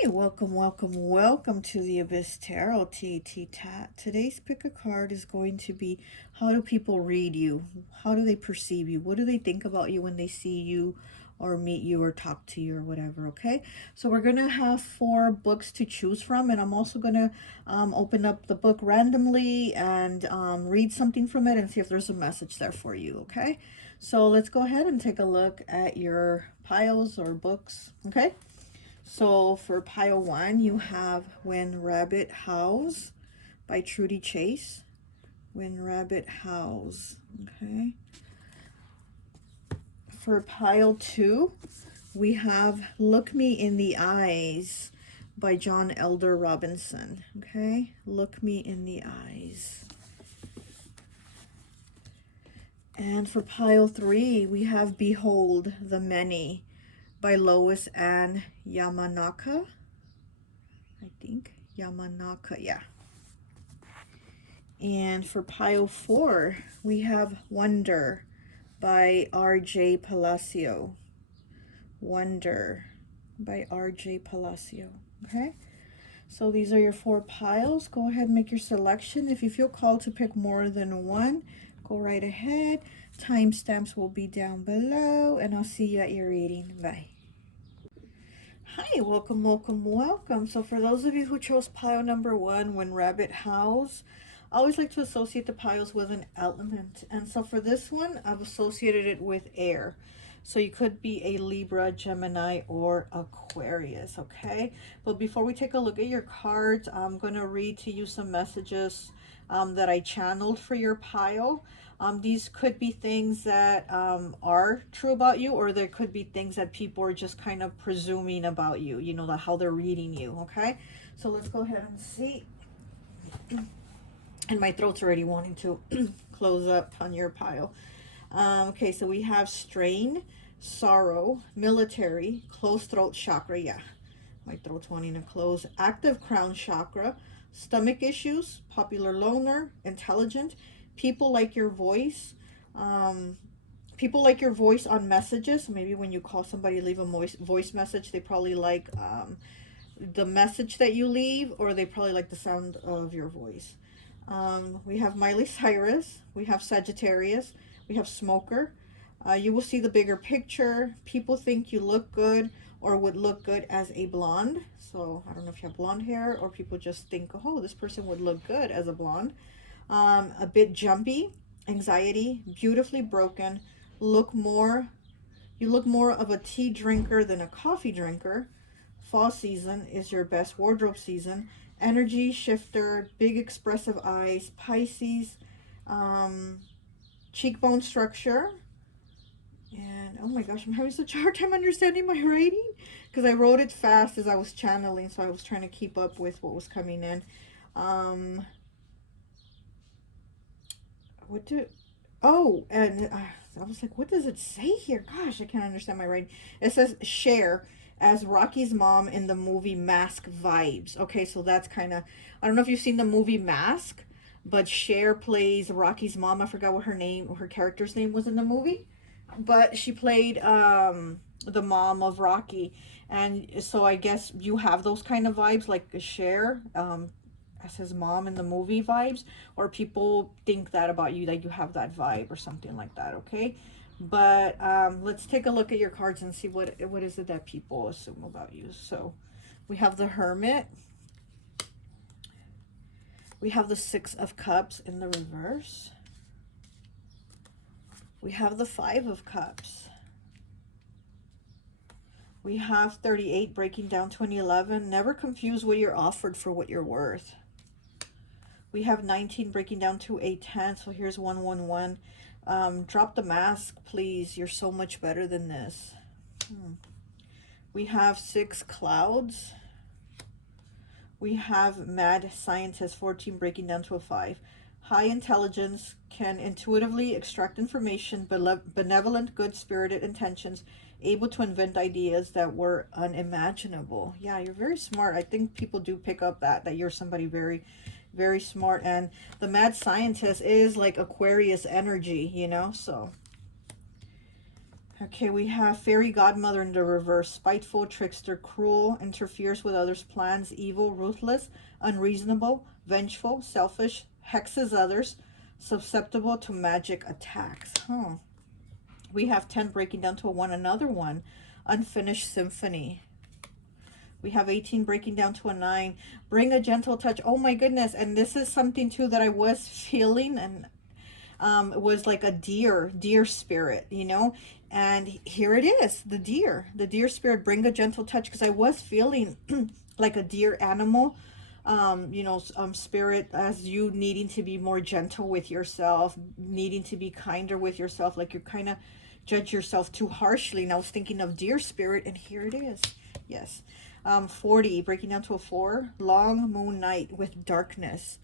Hi, welcome to the Abyss Tarot T.A.T. Today's pick a card is going to be, how do people read you? How do they perceive you? What do they think about you when they see you or meet you or talk to you or whatever, okay? So we're going to have 4 books to choose from, and I'm also going to open up the book randomly and read something from it and see if there's a message there for you, okay? So let's go ahead and take a look at your piles or books, okay? So for pile 1, you have When Rabbit Howls by Trudy Chase. When Rabbit Howls. Okay. For pile 2, we have Look Me in the Eyes by John Elder Robinson. Okay. Look Me in the Eyes. And for pile 3, we have Behold the Many by Lois Ann Yamanaka. I think Yamanaka, yeah. And for pile 4, we have Wonder by R.J. Palacio. Wonder by R.J. Palacio. Okay, so these are your 4 piles. Go ahead and make your selection. If you feel called to pick more than one, go right ahead. Timestamps will be down below, and I'll see you at your reading. Bye. Hi, welcome. So for those of you who chose pile number 1, When Rabbit Howls, I always like to associate the piles with an element. And so for this one, I've associated it with air. So you could be a Libra, Gemini, or Aquarius, okay? But before we take a look at your cards, I'm going to read to you some messages that I channeled for your pile. These could be things that are true about you, or there could be things that people are just kind of presuming about you, you know, how they're reading you, okay? So let's go ahead and see. And my throat's already wanting to close up on your pile. Okay, so we have strain, sorrow, military, closed throat chakra, yeah. My throat's wanting to close. Active crown chakra, stomach issues, popular loner, intelligent, people like your voice, people like your voice on messages. Maybe when you call somebody, leave a voice message, they probably like the message that you leave, or they probably like the sound of your voice. We have Miley Cyrus, we have Sagittarius, we have Smoker. You will see the bigger picture. People think you look good or would look good as a blonde. So I don't know if you have blonde hair, or people just think, oh, this person would look good as a blonde. A bit jumpy, anxiety, beautifully broken. Look more, you look more of a tea drinker than a coffee drinker. Fall season is your best wardrobe season. Energy shifter, big expressive eyes, Pisces, um, cheekbone structure. And oh my gosh, I'm having such a hard time understanding my writing because I wrote it fast as I was channeling, so I was trying to keep up with what was coming in. Um, what do, oh, and I was like, what does it say here? Gosh, I can't understand my writing. It says Cher as Rocky's mom in the movie Mask Vibes. Okay, so that's kind of, I don't know if you've seen the movie Mask, but Cher plays Rocky's mom. I forgot what her character's name was in the movie, but she played the mom of Rocky. And so I guess you have those kind of vibes like Cher, as his mom in the movie vibes, or people think that about you, that you have that vibe or something like that, okay? But let's take a look at your cards and see what is it that people assume about you. So we have the Hermit, we have the Six of Cups in the reverse, we have the Five of Cups, we have 38 breaking down 2011. Never confuse what you're offered for what you're worth. We have 19 breaking down to a 10. So here's 111. Drop the mask, please. You're so much better than this. We have 6 clouds. We have mad scientist, 14 breaking down to a 5. High intelligence, can intuitively extract information, benevolent, good-spirited intentions, able to invent ideas that were unimaginable. Yeah, you're very smart. I think people do pick up that you're somebody very, very smart. And the mad scientist is like Aquarius energy, you know, so Okay, we have fairy godmother in the reverse. Spiteful, trickster, cruel, interferes with others' plans, evil, ruthless, unreasonable, vengeful, selfish, hexes others, susceptible to magic attacks. Huh. We have 10 breaking down to a 1. Another one. Unfinished symphony. We have 18 breaking down to a 9. Bring a gentle touch. Oh my goodness. And this is something too that I was feeling, and it was like a deer spirit, you know. And here it is, the deer spirit. Bring a gentle touch, because I was feeling like a deer animal, you know, spirit, as you needing to be more gentle with yourself, needing to be kinder with yourself, like you're kind of judge yourself too harshly. And I was thinking of deer spirit, and here it is. Yes. 40 breaking down to a 4. Long moon night with darkness.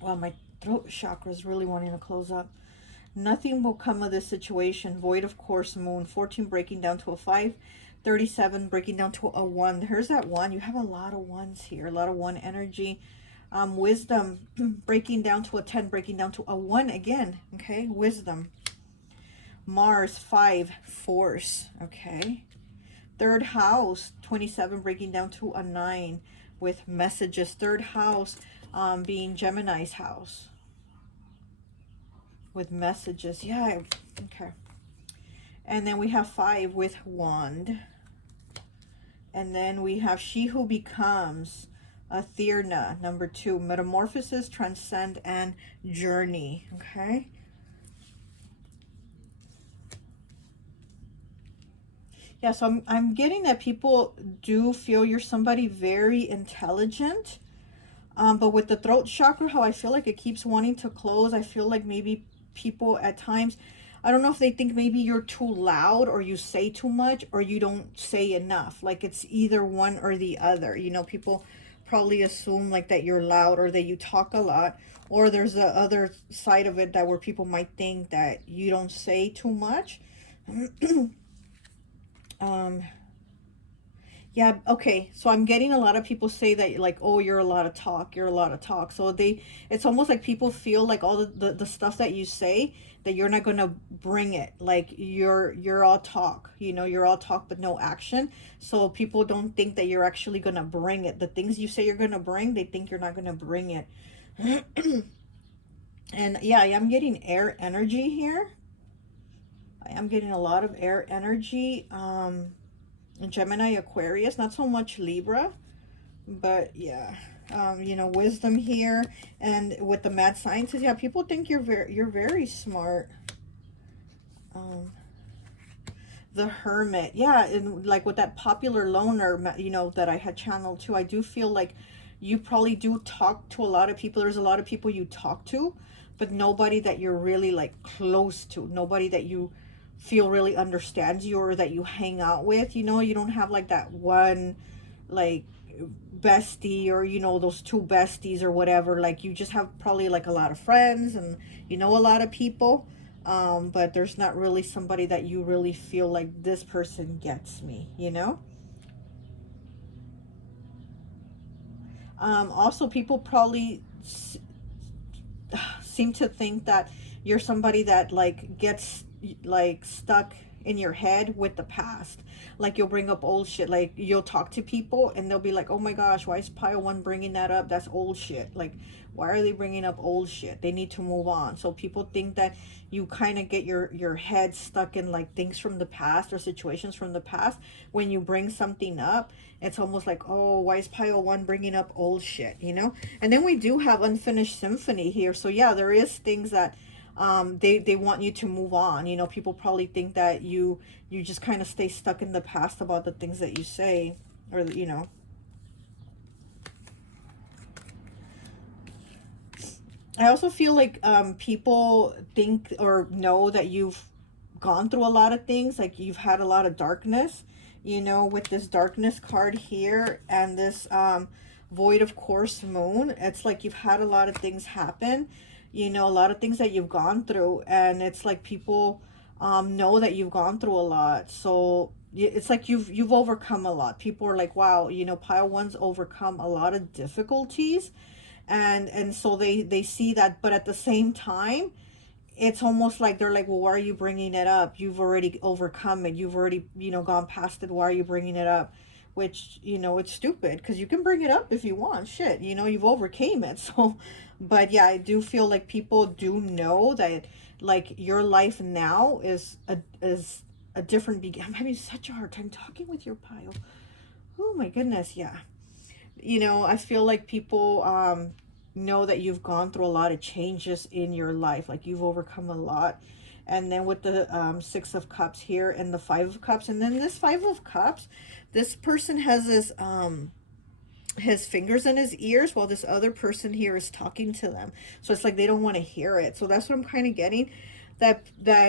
Well, my throat chakra is really wanting to close up. Nothing will come of this situation. Void of course moon. 14 breaking down to a 5. 37 breaking down to a 1. There's that 1. You have a lot of 1s here. A lot of 1 energy. Wisdom breaking down to a 10. Breaking down to a 1 again. Okay. Wisdom. Mars 5. Force. Okay. Third house. 27 breaking down to a 9 with messages. Third house being Gemini's house with messages. Yeah, okay. And then we have 5 with wand. And then we have she who becomes, Athena, number 2. Metamorphosis, transcend, and journey. Okay. Yeah, so I'm getting that people do feel you're somebody very intelligent. But with the throat chakra, how I feel like it keeps wanting to close. I feel like maybe people at times, I don't know if they think maybe you're too loud, or you say too much, or you don't say enough. Like it's either one or the other. You know, people probably assume like that you're loud, or that you talk a lot. Or there's the other side of it, that where people might think that you don't say too much. um, Yeah, okay. So I'm getting a lot of people say that, like, oh, you're a lot of talk, you're a lot of talk. So it's almost like people feel like all the stuff that you say, that you're not gonna bring it. Like you're all talk, you know, you're all talk but no action. So people don't think that you're actually gonna bring it. The things you say you're gonna bring, they think you're not gonna bring it. And yeah, I am getting air energy here. I am getting a lot of air energy. Gemini, Aquarius, not so much Libra, but yeah. You know, wisdom here. And with the mad scientist, yeah, people think you're very smart. um the hermit, yeah. And like with that popular loner, you know, that I had channeled too, I do feel like you probably do talk to a lot of people. There's a lot of people you talk to, but nobody that you're really like close to, nobody that you feel really understands you, or that you hang out with. You know, you don't have like that one like bestie, or you know, those two besties or whatever. Like you just have probably like a lot of friends, and you know, a lot of people, but there's not really somebody that you really feel like this person gets me, you know. Also, people probably seem to think that you're somebody that like gets like stuck in your head with the past. Like you'll bring up old shit. Like you'll talk to people and they'll be like, oh my gosh, why is pile one bringing that up? That's old shit. Like, why are they bringing up old shit? They need to move on. So people think that you kind of get your head stuck in like things from the past, or situations from the past. When you bring something up, it's almost like, oh, why is pile one bringing up old shit, you know? And then we do have unfinished symphony here. So yeah, there is things that they want you to move on. You know, people probably think that you just kind of stay stuck in the past about the things that you say, or you know. I also feel like people think or know that you've gone through a lot of things, like you've had a lot of darkness, you know, with this darkness card here, and this void of course moon. It's like you've had a lot of things happen, you know, a lot of things that you've gone through, and it's like people know that you've gone through a lot. So it's like you've overcome a lot. People are like, wow, you know, pile one's overcome a lot of difficulties. And so they see that, but at the same time, it's almost like they're like, well, why are you bringing it up? You've already overcome it. You've already, gone past it. Why are you bringing it up? Which, it's stupid, because you can bring it up if you want. Shit, you've overcame it. So, but yeah, I do feel like people do know that, like, your life now is a different I'm having such a hard time talking with your pile. Oh my goodness, yeah. I feel like people know that you've gone through a lot of changes in your life. Like, you've overcome a lot. And then with the Six of Cups here and the Five of Cups. And then this Five of Cups, this person has this his fingers in his ears while this other person here is talking to them. So it's like they don't want to hear it. So that's what I'm kind of getting, that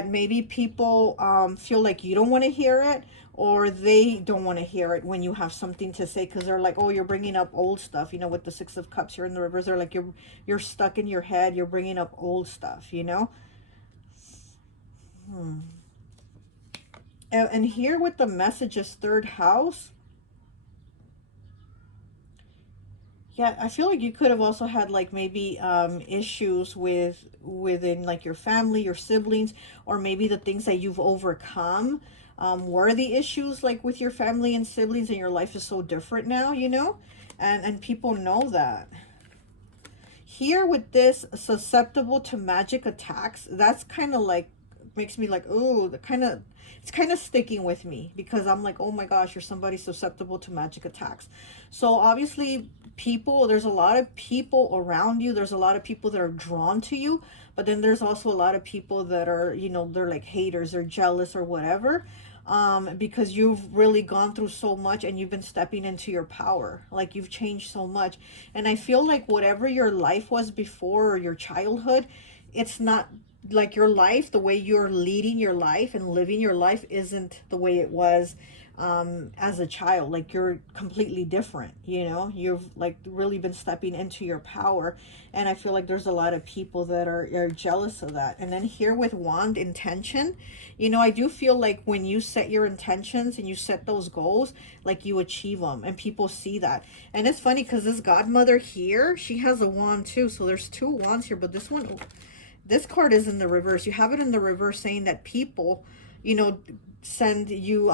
maybe people feel like you don't want to hear it, or they don't want to hear it when you have something to say, because they're like, oh, you're bringing up old stuff. With the Six of Cups here in the reverse, they're like, you're stuck in your head, you're bringing up old stuff. hmm. And here with the messages, third house. Yeah, I feel like you could have also had, like, maybe issues within, like, your family, your siblings, or maybe the things that you've overcome were the issues, like, with your family and siblings, and your life is so different now. And people know that. Here with this, susceptible to magic attacks, that's kind of like, makes me like, oh, it's kind of sticking with me, because I'm like, oh my gosh, you're somebody susceptible to magic attacks. So obviously, there's a lot of people around you. There's a lot of people that are drawn to you, but then there's also a lot of people that are, they're like haters or jealous or whatever, because you've really gone through so much, and you've been stepping into your power. Like, you've changed so much. And I feel like whatever your life was before, or your childhood, it's not like your life, the way you're leading your life and living your life isn't the way it was as a child. Like, you're completely different. You've, like, really been stepping into your power. And I feel like there's a lot of people that are jealous of that. And then here with wand intention, I do feel like when you set your intentions and you set those goals, like, you achieve them, and people see that. And it's funny, because this godmother here, she has a wand too. So there's two wands here, but this card is in the reverse. You have it in the reverse, saying that people, send you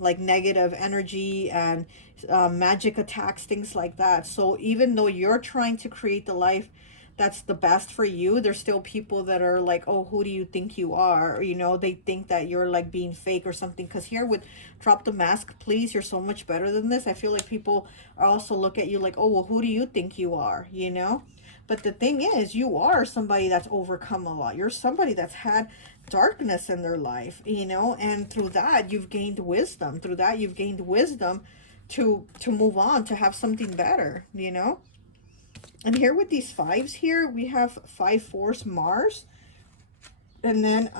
like negative energy and magic attacks, things like that. So even though you're trying to create the life that's the best for you, there's still people that are like, oh, who do you think you are? Or, they think that you're, like, being fake or something. Because here with drop the mask, please, you're so much better than this. I feel like people are also look at you like, oh, well, who do you think you are? But the thing is, you are somebody that's overcome a lot. You're somebody that's had darkness in their life, and through that you've gained wisdom. Through that you've gained wisdom to move on, to have something better. And here with these fives here, we have 5 force Mars. And then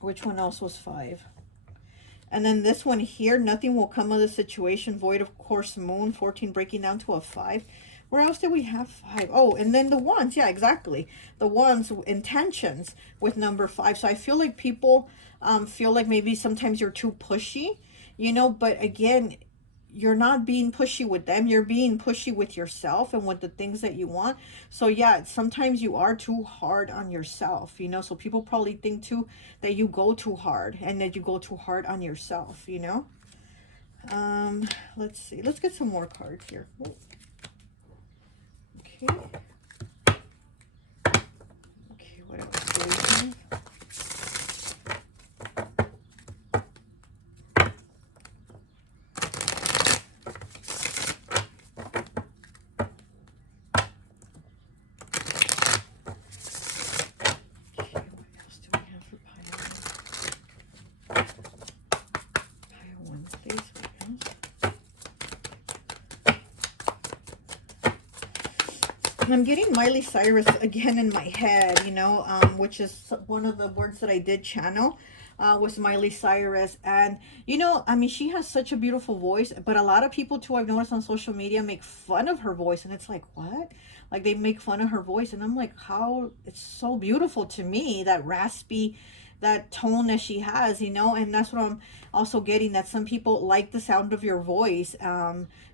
which one else was 5? And then this one here, nothing will come of the situation, void of course moon, 14 breaking down to a 5. Where else did we have 5? Oh, and then the ones. Yeah, exactly. The ones, intentions, with number 5. So I feel like people feel like maybe sometimes you're too pushy, but again, you're not being pushy with them. You're being pushy with yourself and with the things that you want. So yeah, sometimes you are too hard on yourself. So people probably think too that you go too hard, and that you go too hard on yourself. Let's see. Let's get some more cards here. Okay. Okay, what else do we have? I'm getting Miley Cyrus again in my head, which is one of the words that I did channel, was Miley Cyrus. And, I mean, she has such a beautiful voice, but a lot of people too, I've noticed on social media, make fun of her voice. And it's like, what? Like, they make fun of her voice. And I'm like, how? It's so beautiful to me, that that tone that she has, you know. And that's what I'm also getting, that some people like the sound of your voice.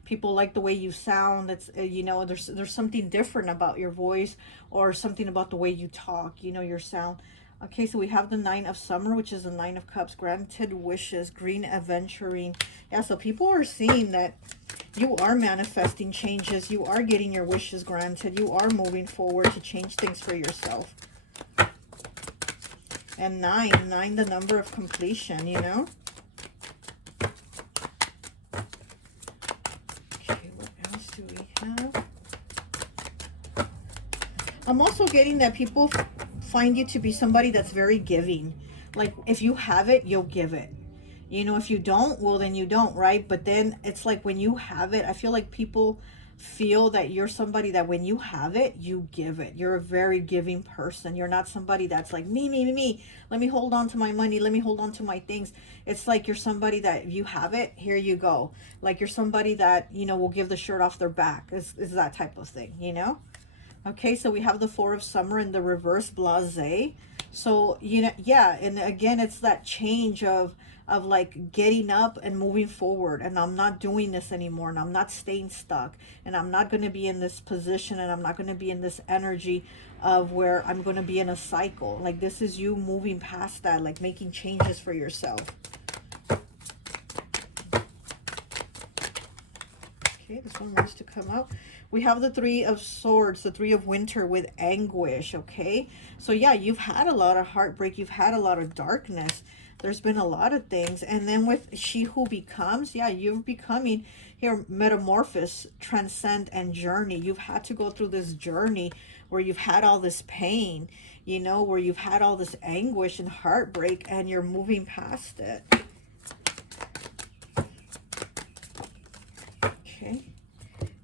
People like the way you sound. It's you know, there's something different about your voice, or something about the way you talk, you know, your sound. Okay, so we have the Nine of Summer, which is the Nine of Cups, granted wishes, green adventuring. Yeah, so people are seeing that you are manifesting changes. You are getting your wishes granted. You are moving forward to change things for yourself. And nine, the number of completion, you know. Okay, what else do we have? I'm also getting that people find you to be somebody that's very giving. Like, if you have it, you'll give it. You know, if you don't, well, then you don't, right? But then it's like when you have it, I feel like people feel that you're somebody that when you have it, you give it. You're a very giving person. You're not somebody that's like, me. Let me hold on to my money. Let me hold on to my things. It's like you're somebody that if you have it, here you go. Like you're somebody that, you know, will give the shirt off their back. Is that type of thing, you know? Okay, so we have the Four of Summer in the reverse, blasé. So, you know, yeah, and again, it's that change of like getting up and moving forward, and I'm not doing this anymore, and I'm not staying stuck, and I'm not going to be in this position, and I'm not going to be in this energy of where I'm going to be in a cycle. Like, this is you moving past that, like making changes for yourself. Okay, this one wants to come out. We have the Three of Swords, the Three of Winter with anguish, okay? So yeah, you've had a lot of heartbreak. You've had a lot of darkness. There's been a lot of things. And then with She Who Becomes, yeah, you're becoming here, metamorphosis, transcend, and journey. You've had to go through this journey where you've had all this pain, you know, where you've had all this anguish and heartbreak, and you're moving past it. Okay.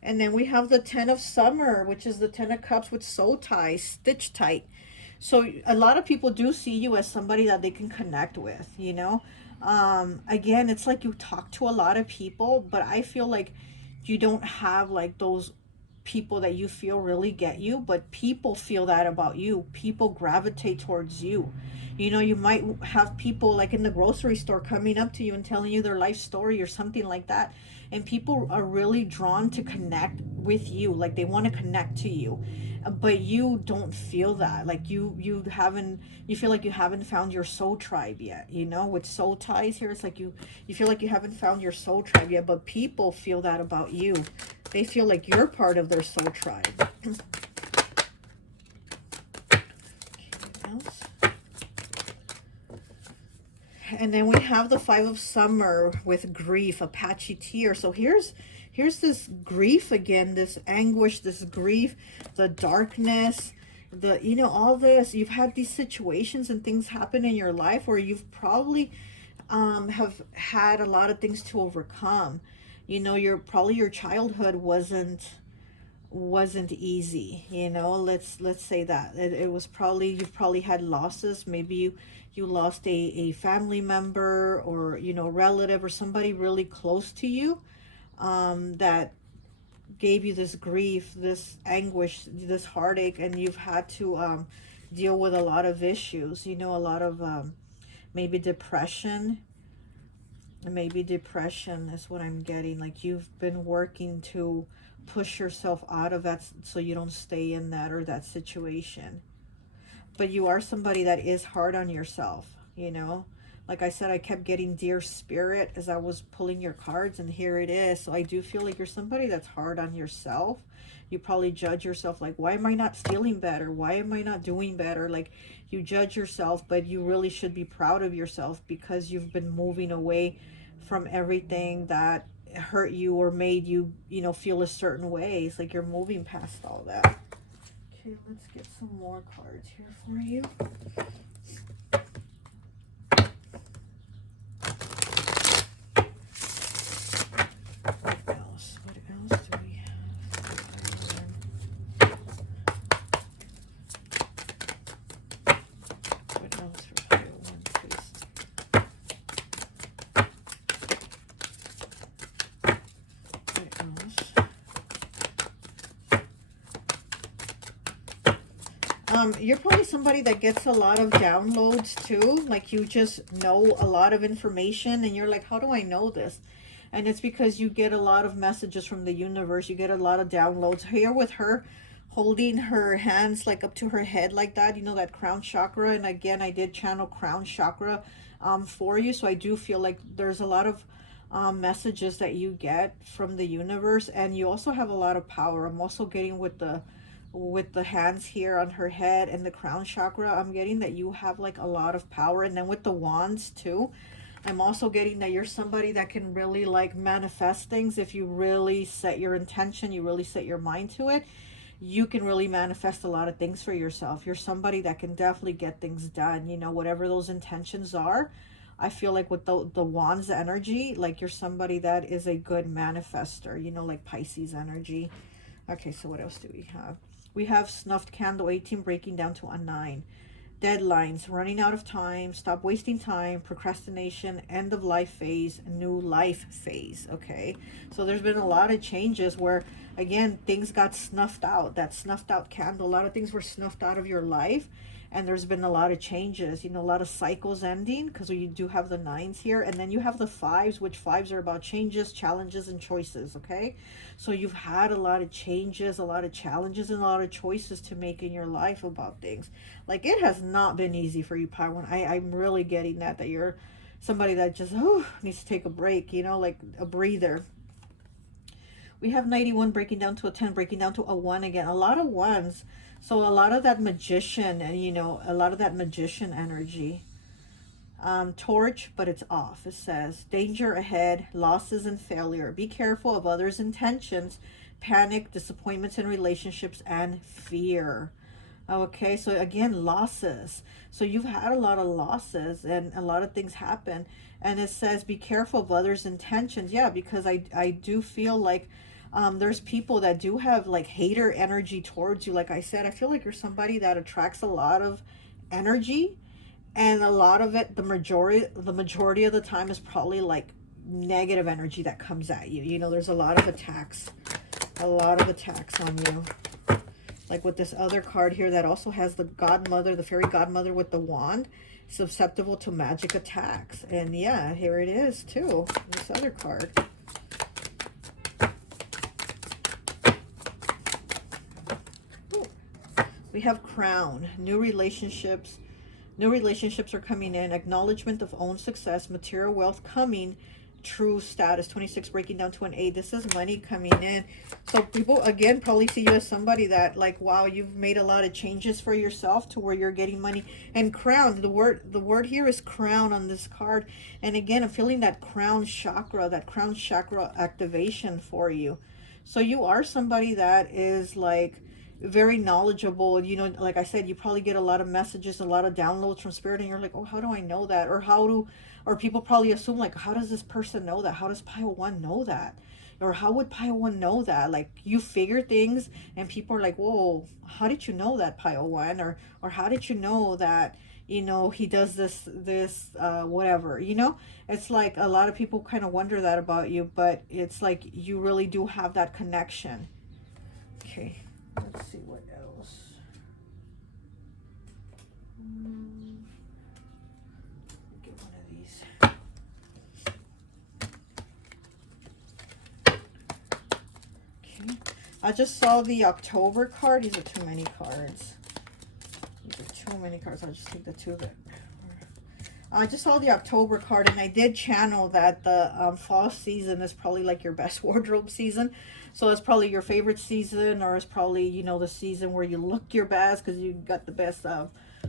And then we have the Ten of Summer, which is the Ten of Cups with soul ties, stitch tight. So a lot of people do see you as somebody that they can connect with, you know. Again, it's like you talk to a lot of people, but I feel like you don't have like those people that you feel really get you, but people feel that about you. People gravitate towards you. You know, you might have people like in the grocery store coming up to you and telling you their life story or something like that. And people are really drawn to connect with you. Like they want to connect to you. But you don't feel that. Like you haven't, you feel like you haven't found your soul tribe yet. You know, with soul ties here, it's like you feel like you haven't found your soul tribe yet, but people feel that about you. They feel like you're part of their soul tribe. Okay, what else? And then we have the Five of Summer with grief, Apache tear. So here's this grief again, this anguish, this grief, the darkness, the, you know, all this. You've had these situations and things happen in your life where you've probably have had a lot of things to overcome. You know, your childhood wasn't easy, you know. Let's say that it was probably, you've probably had losses. Maybe you lost a family member, or you know, relative, or somebody really close to you, that gave you this grief, this anguish, this heartache, and you've had to deal with a lot of issues, you know, a lot of maybe depression. Maybe depression is what I'm getting. Like you've been working to push yourself out of that so you don't stay in that or that situation. But you are somebody that is hard on yourself, you know. Like I said, I kept getting Dear Spirit as I was pulling your cards, and here it is. So I do feel like you're somebody that's hard on yourself. You probably judge yourself like, why am I not feeling better? Why am I not doing better? Like you judge yourself, but you really should be proud of yourself because you've been moving away from everything that hurt you or made you, you know, feel a certain way. It's like you're moving past all that. Okay, let's get some more cards here for you. What else? What else do we have? What else for pile one, please? What else? You're probably somebody that gets a lot of downloads too. Like you just know a lot of information and you're like, how do I know this? And it's because you get a lot of messages from the universe. You get a lot of downloads. Here with her holding her hands like up to her head like that, you know, that crown chakra. And again, I did channel crown chakra for you. So I do feel like there's a lot of messages that you get from the universe. And you also have a lot of power. I'm also getting with the hands here on her head and the crown chakra, I'm getting that you have like a lot of power. And then with the wands too, I'm also getting that you're somebody that can really like manifest things. If you really set your intention, you really set your mind to it, you can really manifest a lot of things for yourself. You're somebody that can definitely get things done, you know, whatever those intentions are. I feel like with the wands energy, like you're somebody that is a good manifester, you know, like Pisces energy. Okay, so what else do we have? We have snuffed candle 18 breaking down to a 9. Deadlines, running out of time, stop wasting time, procrastination, end of life phase, new life phase. Okay, so there's been a lot of changes where, again, things got snuffed out. That snuffed out candle, a lot of things were snuffed out of your life. And there's been a lot of changes, you know, a lot of cycles ending because you do have the 9s here. And then you have the 5s, which 5s are about changes, challenges, and choices. Okay, so you've had a lot of changes, a lot of challenges, and a lot of choices to make in your life about things. Like it has not been easy for you, Paiwan. I'm really getting that you're somebody that just needs to take a break, you know, like a breather. We have 91 breaking down to a 10, breaking down to a 1 again. A lot of ones. So a lot of that magician and, you know, a lot of that magician energy. Torch, but it's off. It says, danger ahead, losses and failure. Be careful of others' intentions, panic, disappointments in relationships, and fear. Okay, so again, losses. So you've had a lot of losses and a lot of things happen. And it says, be careful of others' intentions. Yeah, because I do feel like there's people that do have like hater energy towards you. Like I said, I feel like you're somebody that attracts a lot of energy, and a lot of it, the majority of the time is probably like negative energy that comes at you. You know, there's a lot of attacks on you. Like with this other card here that also has the godmother, the fairy godmother with the wand, susceptible to magic attacks. And yeah, here it is too, this other card. Ooh. We have crown, new relationships. New relationships are coming in. Acknowledgement of own success. Material wealth coming. True status. 26 breaking down to an 8. This is money coming in. So people, again, probably see you as somebody that, like, wow, you've made a lot of changes for yourself to where you're getting money. And crown, the word here is crown on this card. And again, I'm feeling that crown chakra activation for you. So you are somebody that is like very knowledgeable. You know, like I said, you probably get a lot of messages, a lot of downloads from spirit, and you're like, oh, how do I know that? Or people probably assume like, how does this person know that? How does Pile One know that? Or how would Pile One know that? Like you figure things and people are like, whoa, how did you know that, Pile One? Or how did you know that, you know, he does this whatever, you know? It's like a lot of people kind of wonder that about you, but it's like you really do have that connection. Okay, let's see what else. Get one of these. Okay, I just saw the October card. These are too many cards. These are too many cards. I'll just take the two that. I just saw the October card, and I did channel that the fall season is probably like your best wardrobe season. So it's probably your favorite season, or it's probably, you know, the season where you look your best because you got the best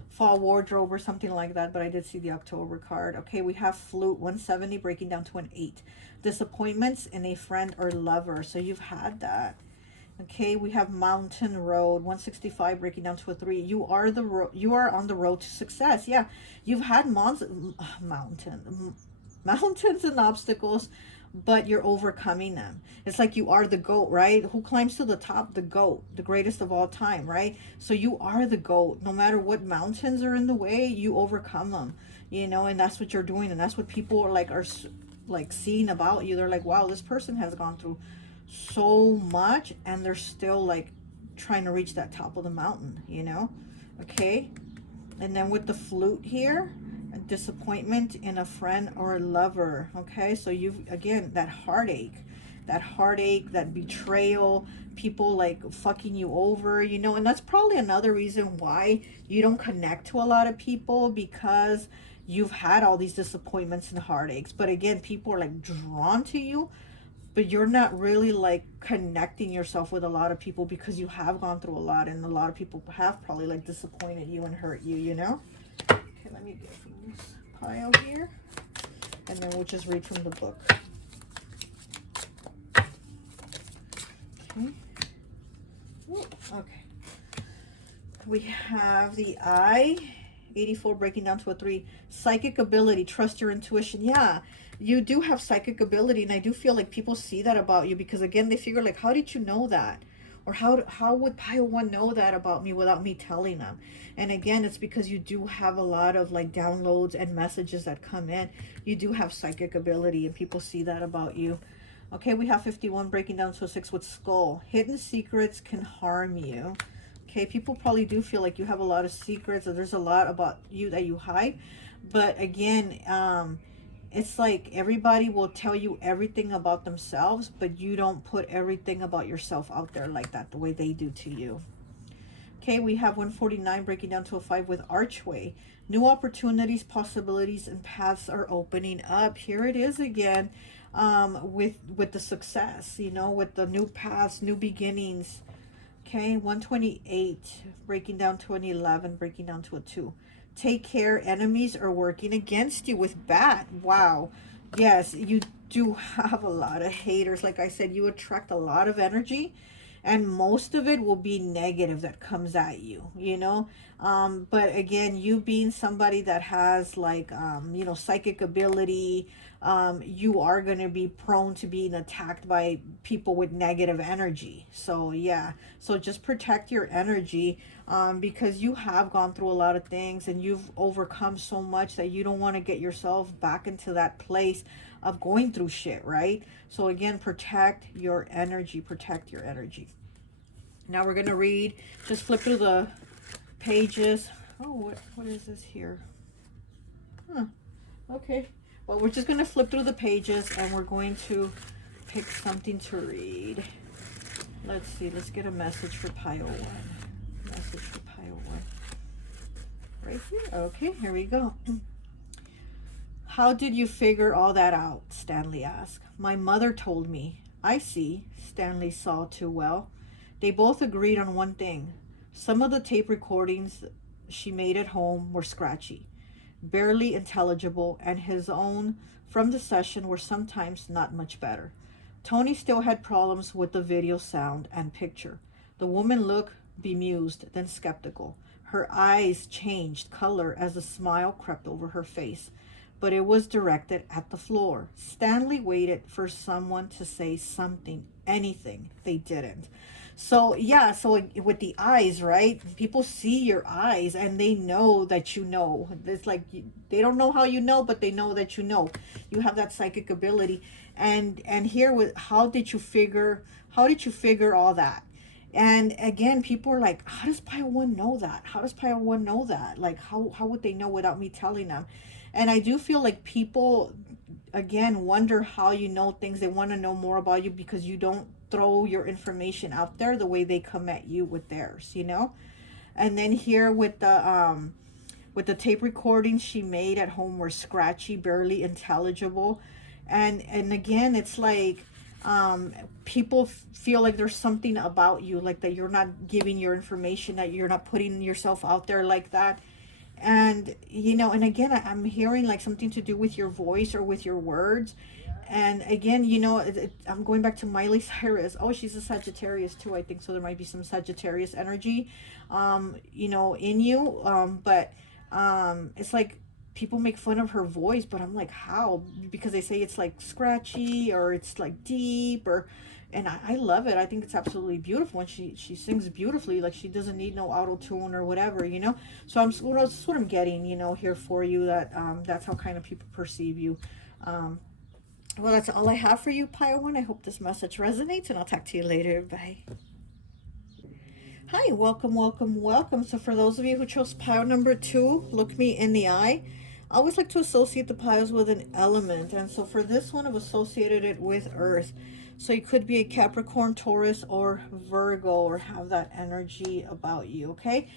fall wardrobe or something like that. But I did see the October card. Okay, we have flute 170 breaking down to an 8. Disappointments in a friend or lover. So you've had that. Okay, we have Mountain Road 165 breaking down to a 3. You are on the road to success. Yeah, you've had mountains and obstacles, but you're overcoming them. It's like you are the goat, right? Who climbs to the top? The goat, the greatest of all time, right? So you are the goat. No matter what mountains are in the way, you overcome them. You know, and that's what you're doing, and that's what people are like seeing about you. They're like, wow, this person has gone through so much and they're still like trying to reach that top of the mountain, you know. Okay, and then with the flute here, a disappointment in a friend or a lover. Okay, so you've, again, that heartache, that betrayal, people like fucking you over, you know. And that's probably another reason why you don't connect to a lot of people, because you've had all these disappointments and heartaches. But again, people are like drawn to you, but you're not really like connecting yourself with a lot of people because you have gone through a lot, and a lot of people have probably like disappointed you and hurt you, you know. Okay, let me get from this pile here, and then we'll just read from the book. Okay. Ooh, okay, we have the I, 84 breaking down to a 3. Psychic ability, trust your intuition. Yeah, you do have psychic ability, and I do feel like people see that about you, because again, they figure like, how did you know that? Or how would Pile 1 know that about me without me telling them? And again, it's because you do have a lot of like downloads and messages that come in. You do have psychic ability, and people see that about you. Okay, we have 51 breaking down to a 6 with skull. Hidden secrets can harm you. Okay, people probably do feel like you have a lot of secrets, or there's a lot about you that you hide. But again, it's like everybody will tell you everything about themselves, but you don't put everything about yourself out there like that, the way they do to you. Okay, we have 149 breaking down to a 5 with archway. New opportunities, possibilities, and paths are opening up. Here it is again, with the success, you know, with the new paths, new beginnings. Okay, 128 breaking down to an 11, breaking down to a 2. Take care, enemies are working against you with bat. Wow. Yes, you do have a lot of haters. Like I said, you attract a lot of energy, and most of it will be negative that comes at you, you know. But again, you being somebody that has like you know, psychic ability, you are going to be prone to being attacked by people with negative energy. So yeah, so just protect your energy, because you have gone through a lot of things, and you've overcome so much that you don't want to get yourself back into that place of going through shit, right? So again, protect your energy, protect your energy. Now we're going to read, just flip through the pages. Oh, what is this here? Huh. Okay. Well, we're just going to flip through the pages, and we're going to pick something to read. Let's see. Let's get a message for pile 1. Message for pile 1. Right here. Okay, here we go. How did you figure all that out? Stanley asked. My mother told me. I see, Stanley saw too well. They both agreed on one thing. Some of the tape recordings she made at home were scratchy, barely intelligible, and his own from the session were sometimes not much better. Tony still had problems with the video sound and picture. The woman looked bemused, then skeptical. Her eyes changed color as a smile crept over her face, but it was directed at the floor. Stanley waited for someone to say something, anything. They didn't. So yeah, so with the eyes, right? People see your eyes, and they know that you know. It's like they don't know how you know, but they know that you know. You have that psychic ability. And here with how did you figure all that? And again, people are like, how does pile 1 know that? How does pile 1 know that? Like, how would they know without me telling them? And I do feel like people, again, wonder how you know things. They want to know more about you because you don't throw your information out there the way they come at you with theirs, you know? And then here with the tape recordings she made at home were scratchy, barely intelligible. And again, it's like people feel like there's something about you, like that you're not giving your information, that you're not putting yourself out there like that. And you know, and again, I'm hearing like something to do with your voice or with your words. And again, you know, I'm going back to Miley Cyrus. Oh, she's a Sagittarius too, I think. So there might be some Sagittarius energy, you know, in you. But it's like people make fun of her voice, but I'm like, how? Because they say it's like scratchy, or it's like deep, or and I love it. I think it's absolutely beautiful, and she sings beautifully. Like, she doesn't need no auto tune or whatever, you know. So that's what I'm getting, you know, here for you. That that's how kind of people perceive you. Um, well, that's all I have for you, Pile 1. I hope this message resonates, and I'll talk to you later. Bye. Hi, welcome, welcome, welcome. So for those of you who chose pile number 2, look me in the eye. I always like to associate the piles with an element. And so for this one, I've associated it with earth. So you could be a Capricorn, Taurus, or Virgo, or have that energy about you, okay?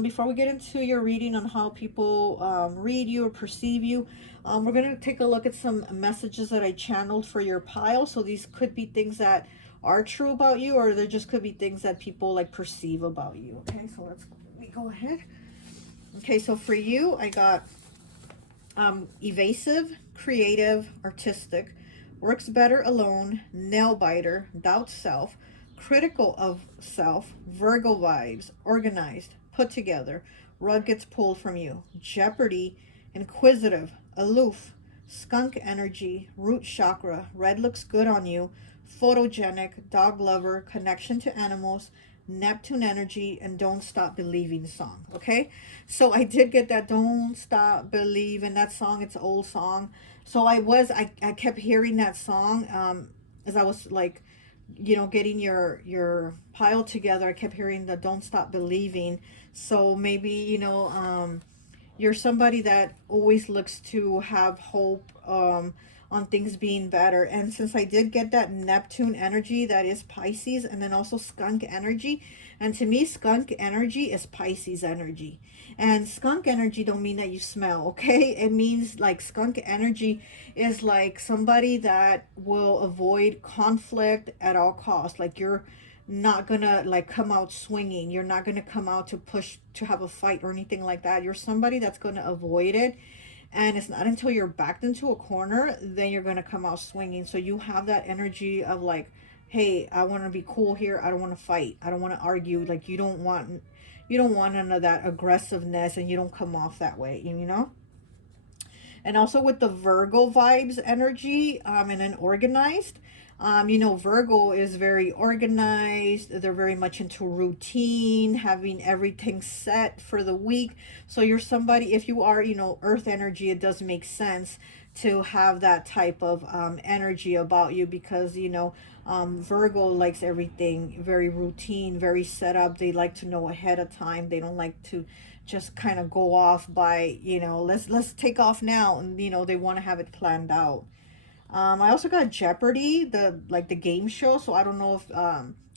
Before we get into your reading on how people read you or perceive you, we're going to take a look at some messages that I channeled for your pile. So these could be things that are true about you, or there just could be things that people like perceive about you. Okay, so let me go ahead. Okay, so for you, I got evasive, creative, artistic, works better alone, nail biter, doubt self, critical of self, Virgo vibes, organized, put together, rug gets pulled from you, jeopardy, inquisitive, aloof, skunk energy, root chakra, red looks good on you, photogenic, dog lover, connection to animals, Neptune energy, and Don't Stop Believing song. Okay, so I did get that Don't Stop Believing, that song. It's an old song. So I kept hearing that song as I was like, getting your pile together. I kept hearing the Don't Stop Believing. So maybe, you're somebody that always looks to have hope on things being better. And since I did get that Neptune energy, that is Pisces, and then also skunk energy. And to me, skunk energy is Pisces energy. And skunk energy don't mean that you smell, okay? It means like skunk energy is like somebody that will avoid conflict at all costs. Like you're not gonna like come out swinging, you're not gonna come out to push to have a fight or anything like that. You're somebody that's gonna avoid it, and it's not until you're backed into a corner then you're gonna come out swinging. So you have that energy of like, hey, I want to be cool here, I don't want to fight, I don't want to argue. Like you don't want none of that aggressiveness, and you don't come off that way, and also with the Virgo vibes energy, and then organized. Virgo is very organized. They're very much into routine, having everything set for the week. So you're somebody, if you are, earth energy, it does make sense to have that type of energy about you, because, Virgo likes everything very routine, very set up. They like to know ahead of time. They don't like to just kind of go off by, let's take off now, and they want to have it planned out. I also got Jeopardy, the game show. So I don't know if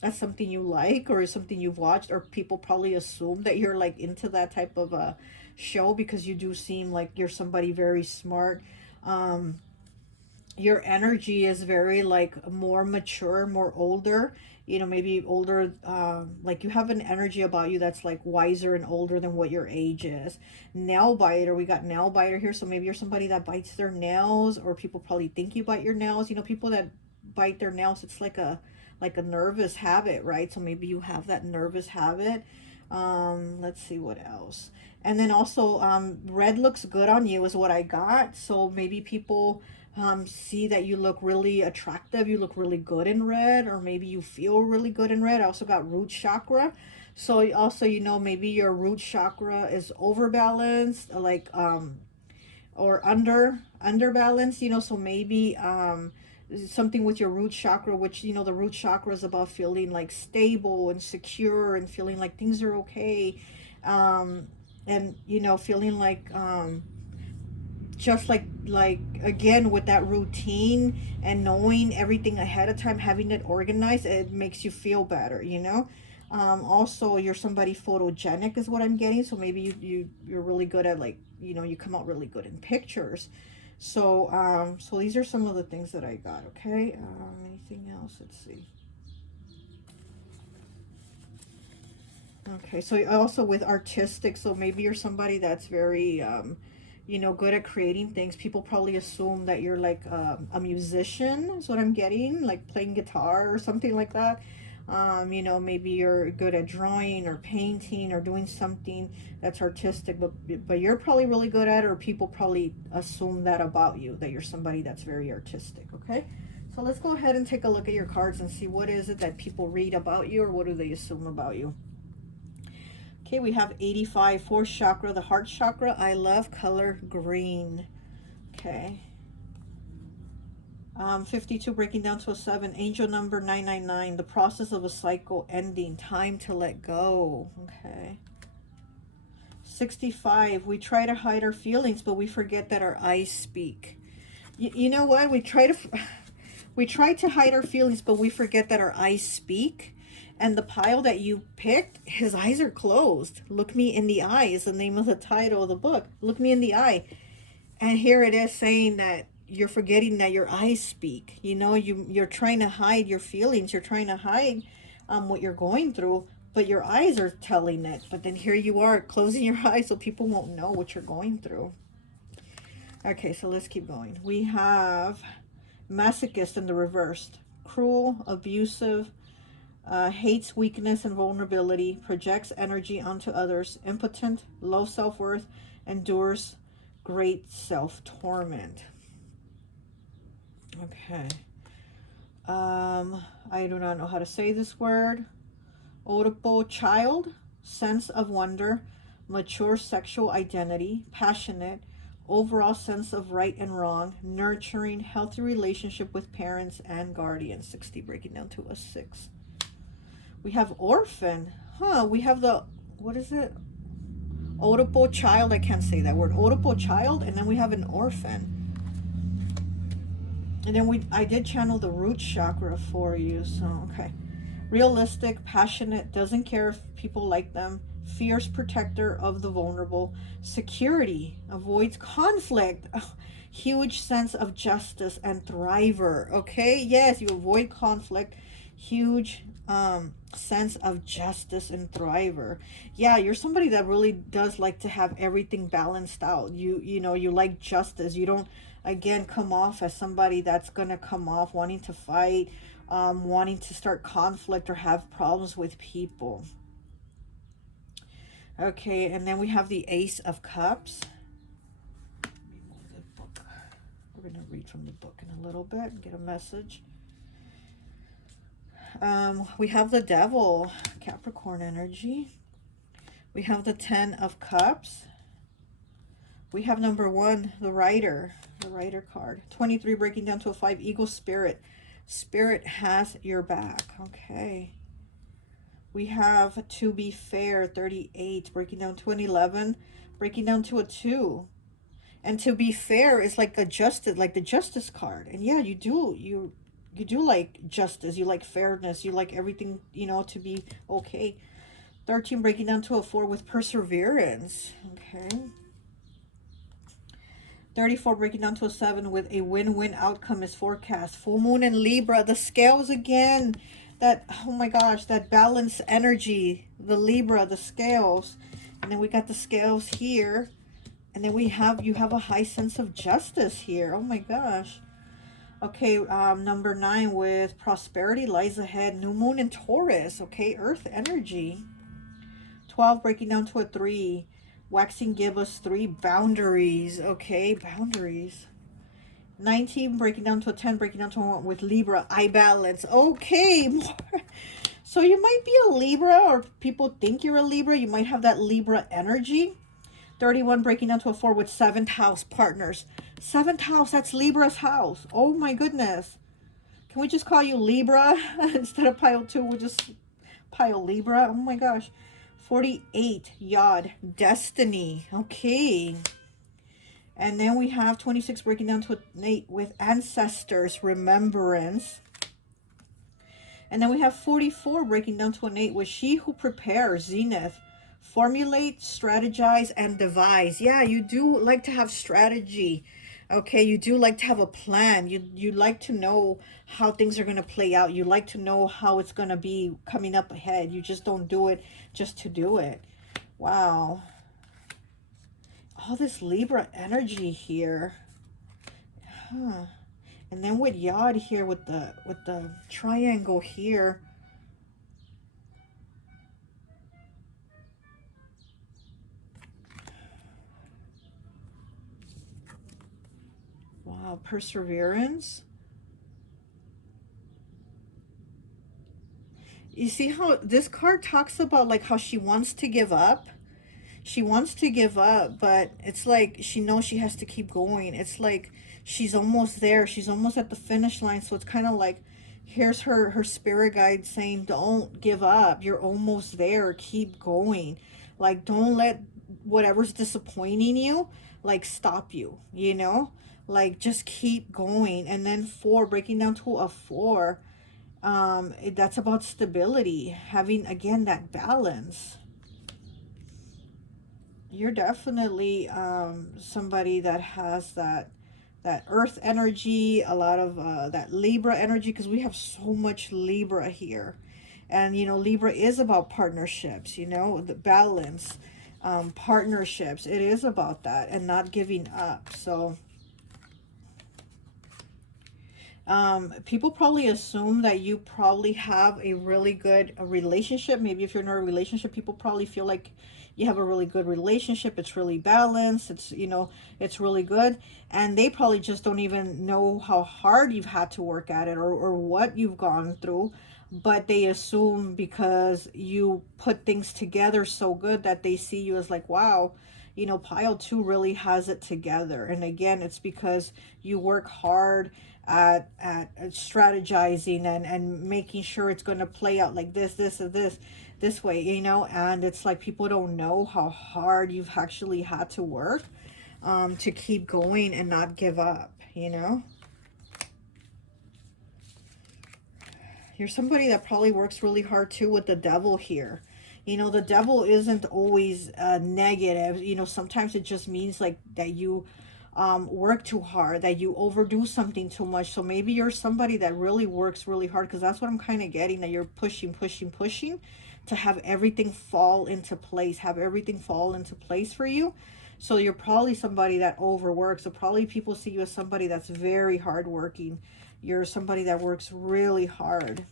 that's something you like, or is something you've watched, or people probably assume that you're like into that type of a show, because you do seem like you're somebody very smart. um your energy is very like more mature, more older, maybe older. Like you have an energy about you that's like wiser and older than what your age is. Nail biter, we got nail biter here. So maybe you're somebody that bites their nails, or people probably think you bite your nails. People that bite their nails, it's like a nervous habit, right? So maybe you have that nervous habit. Let's see what else. And then also, red looks good on you is what I got. So maybe people see that you look really attractive, you look really good in red, or maybe you feel really good in red. I also got root chakra. So also, maybe your root chakra is overbalanced, like or underbalanced, so maybe something with your root chakra, which, the root chakra is about feeling like stable and secure, and feeling like things are okay. And feeling like just like again, with that routine and knowing everything ahead of time, having it organized, it makes you feel better. Also, you're somebody photogenic is what I'm getting. So maybe you're really good at, like, you come out really good in pictures. So these are some of the things that I got. Okay, anything else? Let's see. Okay, so also with artistic, so maybe you're somebody that's very, good at creating things. People probably assume that you're like a musician, is what I'm getting, like playing guitar or something like that. Maybe you're good at drawing or painting or doing something that's artistic, but you're probably really good at it, or people probably assume that about you, that you're somebody that's very artistic. Okay, so let's go ahead and take a look at your cards and see what is it that people read about you, or what do they assume about you. Okay, we have 85, fourth chakra, the heart chakra. I love color green. Okay. 52 breaking down to a 7. Angel number 999. The process of a cycle ending. Time to let go. Okay. 65. We try to hide our feelings, but we forget that our eyes speak. You know what? We try to hide our feelings, but we forget that our eyes speak. And the pile that you picked, his eyes are closed. Look me in the eye is the name of the title of the book. Look me in the eye. And here it is saying that you're forgetting that your eyes speak. You know, you're trying to hide your feelings. You're trying to hide what you're going through, but your eyes are telling it. But then here you are closing your eyes so people won't know what you're going through. Okay, so let's keep going. We have masochist in the reversed. Cruel, abusive, hates weakness and vulnerability, projects energy onto others, impotent, low self-worth, endures great self-torment. Okay. I do not know how to say this word. Oedipal child, sense of wonder, mature sexual identity, passionate, overall sense of right and wrong, nurturing, healthy relationship with parents and guardians. 60 breaking down to a 6. We have orphan. We have the, what is it? Oedipal child. I can't say that word. Oedipal child, and then we have an orphan. And then I did channel the root chakra for you, so okay. Realistic, passionate, doesn't care if people like them, fierce protector of the vulnerable, security, avoids conflict, huge sense of justice and thriver. Okay, yes, you avoid conflict, huge sense of justice and thriver. Yeah, you're somebody that really does like to have everything balanced out. You know, you like justice. You don't, again, come off as somebody that's gonna come off wanting to fight, wanting to start conflict or have problems with people. Okay, and then we have the Ace of Cups. We're going to read from the book in a little bit and get a message. We have the Devil, Capricorn energy. We have the 10 of Cups. We have number 1, the Rider card. 23 breaking down to a 5, Eagle Spirit. Spirit has your back. Okay. We have To Be Fair, 38, breaking down to an 11, breaking down to a 2. And to be fair is like the justice card. And yeah, you do like justice, you like fairness, you like everything, you know, to be okay. 13 breaking down to a 4 with perseverance. Okay. 34 breaking down to a 7 with a win-win outcome is forecast. Full moon in Libra, the scales again. That, oh my gosh, that balance energy, the Libra, the scales. And then we got the scales here. And then you have a high sense of justice here. Oh my gosh. Okay, number 9 with prosperity lies ahead. New moon in Taurus. Okay, earth energy. 12 breaking down to a 3. Waxing give us 3 boundaries. Okay, boundaries. 19 breaking down to a 10, breaking down to a 1 with Libra, I balance. Okay, more. So you might be a Libra, or people think you're a Libra. You might have that Libra energy. 31 breaking down to a 4 with 7th house partners. 7th house, that's Libra's house. Oh my goodness. Can we just call you Libra instead of pile 2? We'll just pile Libra. Oh my gosh. 48 Yod, destiny. Okay. And then we have 26 breaking down to an 8 with ancestors, remembrance. And then we have 44 breaking down to an 8 with she who prepares, zenith. Formulate, strategize, and devise. Yeah, you do like to have strategy. Okay, you do like to have a plan. You like to know how things are going to play out. You like to know how it's going to be coming up ahead. You just don't do it just to do it. Wow. All this Libra energy here. Huh. And then with Yod here with the triangle here. Wow, perseverance. You see how this card talks about like how she wants to give up. she wants to give up, but it's like she knows she has to keep going. It's like she's almost there. She's almost at the finish line. So it's kind of like, here's her spirit guide saying, don't give up. You're almost there. Keep going. Like, don't let whatever's disappointing you, like, stop you, you know? Like, just keep going. And then 4, breaking down to a 4, that's about stability, having, again, that balance. You're definitely somebody that has that earth energy, a lot of that Libra energy, because we have so much Libra here. And you know, Libra is about partnerships, you know, the balance, partnerships. It is about that and not giving up. So people probably assume that you probably have a really good relationship. Maybe if you're in a relationship, people probably feel like you have a really good relationship. It's really balanced. It's, you know, it's really good. And they probably just don't even know how hard you've had to work at it, or what you've gone through. But they assume because you put things together so good that they see you as like, wow, you know, pile 2 really has it together. And again, it's because you work hard at strategizing and making sure it's going to play out like this way, you know. And it's like people don't know how hard you've actually had to work to keep going and not give up, you know. You're somebody that probably works really hard too with the devil here. You know, the devil isn't always negative. You know, sometimes it just means like that you work too hard, that you overdo something too much. So maybe you're somebody that really works really hard, because that's what I'm kind of getting, that you're pushing, pushing, pushing to have everything fall into place, have everything fall into place for you. So you're probably somebody that overworks. So probably people see you as somebody that's very hardworking. You're somebody that works really hard.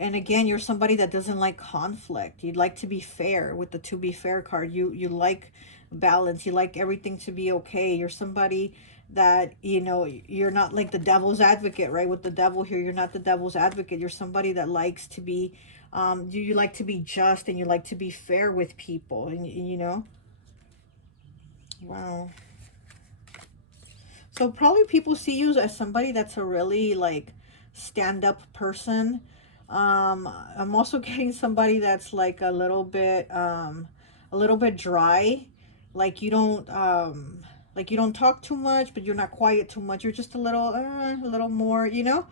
And again, you're somebody that doesn't like conflict. You'd like to be fair with the to be fair card. You like balance. You like everything to be okay. You're somebody that, you know, you're not like the devil's advocate, right? With the devil here, you're not the devil's advocate. You're somebody that likes to be, you like to be just, and you like to be fair with people. And you know, wow. So probably people see you as somebody that's a really like stand-up person. I'm also getting somebody that's like a little bit dry. Like you don't talk too much, but you're not quiet too much. You're just a little more, you know.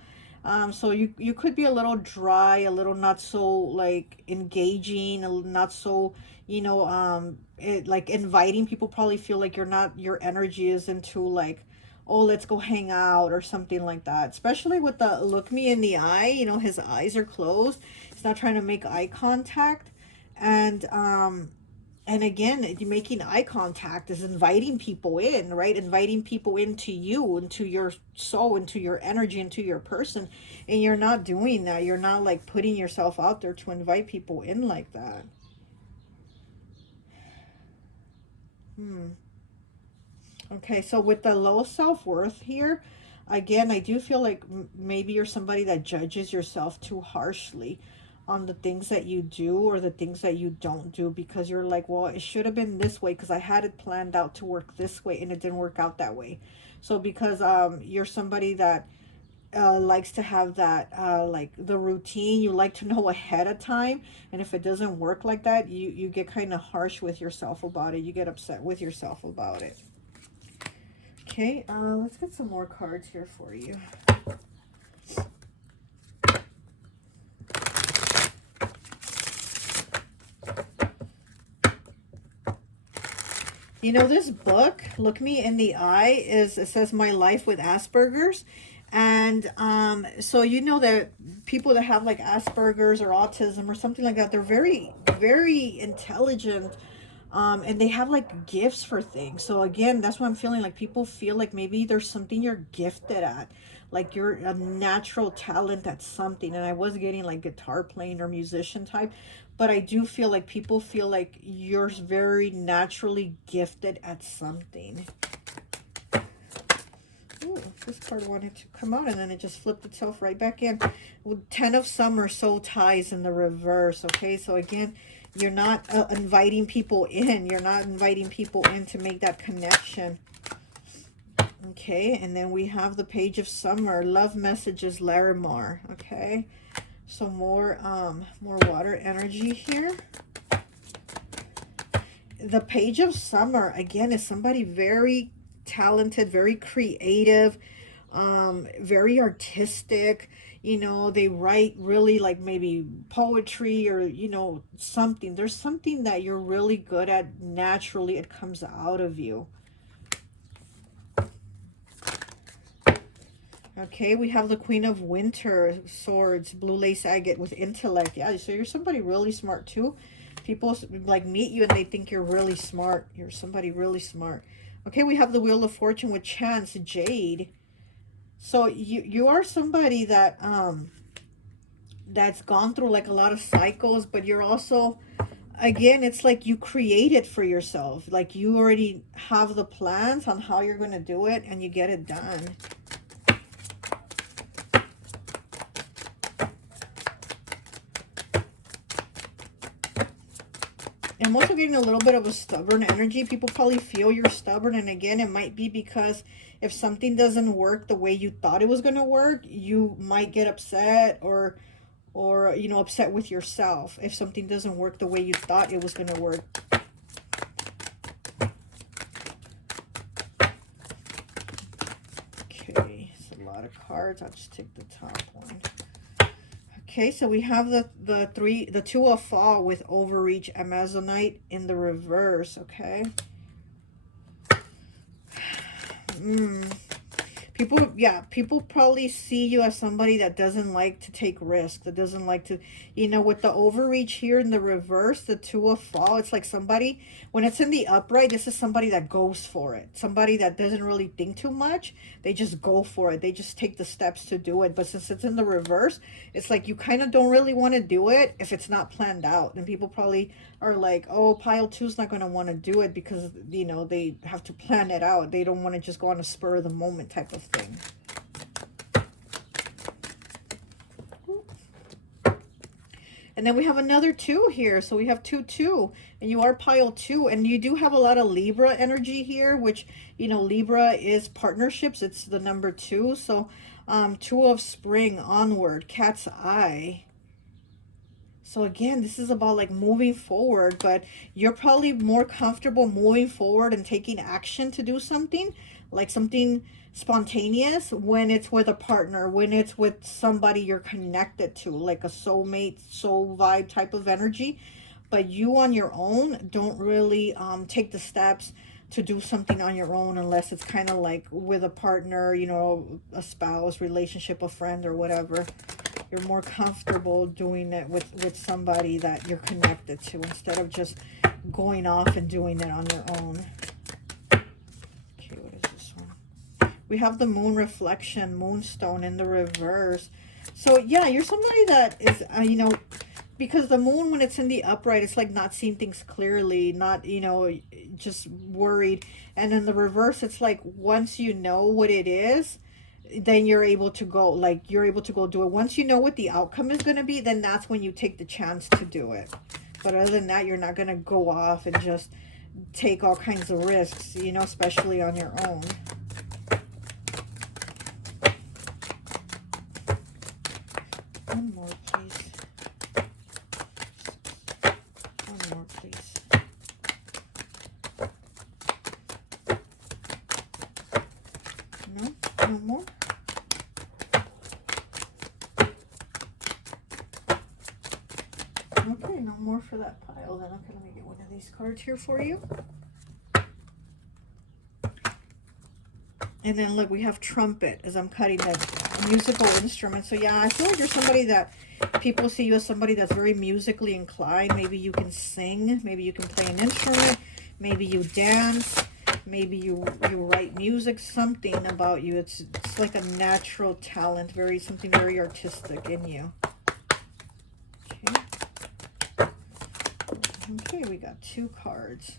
So you could be a little dry, a little not so like engaging, not so, you know, like inviting. People probably feel like your energy is into like, oh, let's go hang out or something like that. Especially with the look me in the eye, you know, his eyes are closed. He's not trying to make eye contact. And again, making eye contact is inviting people in, right? Inviting people into you, into your soul, into your energy, into your person. And you're not doing that. You're not like putting yourself out there to invite people in like that. Hmm. Okay, so with the low self-worth here, again, I do feel like maybe you're somebody that judges yourself too harshly on the things that you do or the things that you don't do, because you're like, well, it should have been this way because I had it planned out to work this way and it didn't work out that way. So because you're somebody that likes to have that like the routine, you like to know ahead of time, and if it doesn't work like that, you get kind of harsh with yourself about it. You get upset with yourself about it. Okay, let's get some more cards here for you. You know, this book, Look Me in the Eye, it says My Life with Asperger's. And so you know that people that have like Asperger's or autism or something like that, they're very, very intelligent. And they have like gifts for things. So again, that's what I'm feeling like. People feel like maybe there's something you're gifted at, like you're a natural talent at something. And I was getting like guitar playing or musician type, but I do feel like people feel like you're very naturally gifted at something. Ooh. This card wanted to come out and then it just flipped itself right back in. With 10 of Summer, soul ties in the reverse. Okay, so again, you're not inviting people in. You're not inviting people in to make that connection. Okay, and then we have the Page of Summer, love messages, Larimar. Okay, so more water energy here. The Page of Summer, again, is somebody very talented, very creative, very artistic. You know, they write really like maybe poetry or, you know, something. There's something that you're really good at. Naturally, it comes out of you. Okay, we have the Queen of Winter, Swords, blue lace agate with intellect. Yeah, so you're somebody really smart too. People like meet you and they think you're really smart. You're somebody really smart. Okay, we have the Wheel of Fortune with Chance, Jade. So you are somebody that that's gone through like a lot of cycles, but you're also, again, it's like you create it for yourself. Like you already have the plans on how you're going to do it and you get it done. I'm also getting a little bit of a stubborn energy. People probably feel you're stubborn. And again, it might be because if something doesn't work the way you thought it was going to work, you might get upset or, you know, upset with yourself if something doesn't work the way you thought it was going to work. Okay, it's a lot of cards. I'll just take the top one. Okay, so we have the Two of Fall with Overreach, Amazonite in the reverse. Okay. People probably see you as somebody that doesn't like to take risks, that doesn't like to, you know, with the overreach here in the reverse, the Two of Fall, it's like somebody, when it's in the upright, this is somebody that goes for it. Somebody that doesn't really think too much. They just go for it. They just take the steps to do it. But since it's in the reverse, it's like you kind of don't really want to do it if it's not planned out. And people probably are like, oh, pile 2's not going to want to do it because, you know, they have to plan it out. They don't want to just go on a spur of the moment type of thing. And then we have another 2 here. So we have 2, 2. And you are pile 2. And you do have a lot of Libra energy here, which, you know, Libra is partnerships. It's the number 2. So 2 of Spring, onward, cat's eye. So again, this is about like moving forward, but you're probably more comfortable moving forward and taking action to do something, like something spontaneous, when it's with a partner, when it's with somebody you're connected to, like a soulmate, soul vibe type of energy. But you on your own don't really take the steps to do something on your own unless it's kind of like with a partner, you know, a spouse, relationship, a friend or whatever. You're more comfortable doing it with somebody that you're connected to instead of just going off and doing it on your own. Okay, what is this one? We have the Moon Reflection, Moonstone in the reverse. So yeah, you're somebody that is, you know, because the moon, when it's in the upright, it's like not seeing things clearly, not, you know, just worried. And in the reverse, it's like once you know what it is, then you're able to go, like, you're able to go do it. Once you know what the outcome is going to be, then that's when you take the chance to do it. But other than that, you're not going to go off and just take all kinds of risks, you know, especially on your own. One more, please. One more, please. No? No more? Okay, no more for that pile then. Okay, let me get one of these cards here for you. And then look, we have trumpet as I'm cutting a musical instrument. So yeah, I feel like you're somebody that people see you as somebody that's very musically inclined. Maybe you can sing, maybe you can play an instrument, maybe you dance, maybe you write music, something about you. It's like a natural talent, something very artistic in you. Okay, we got 2 cards.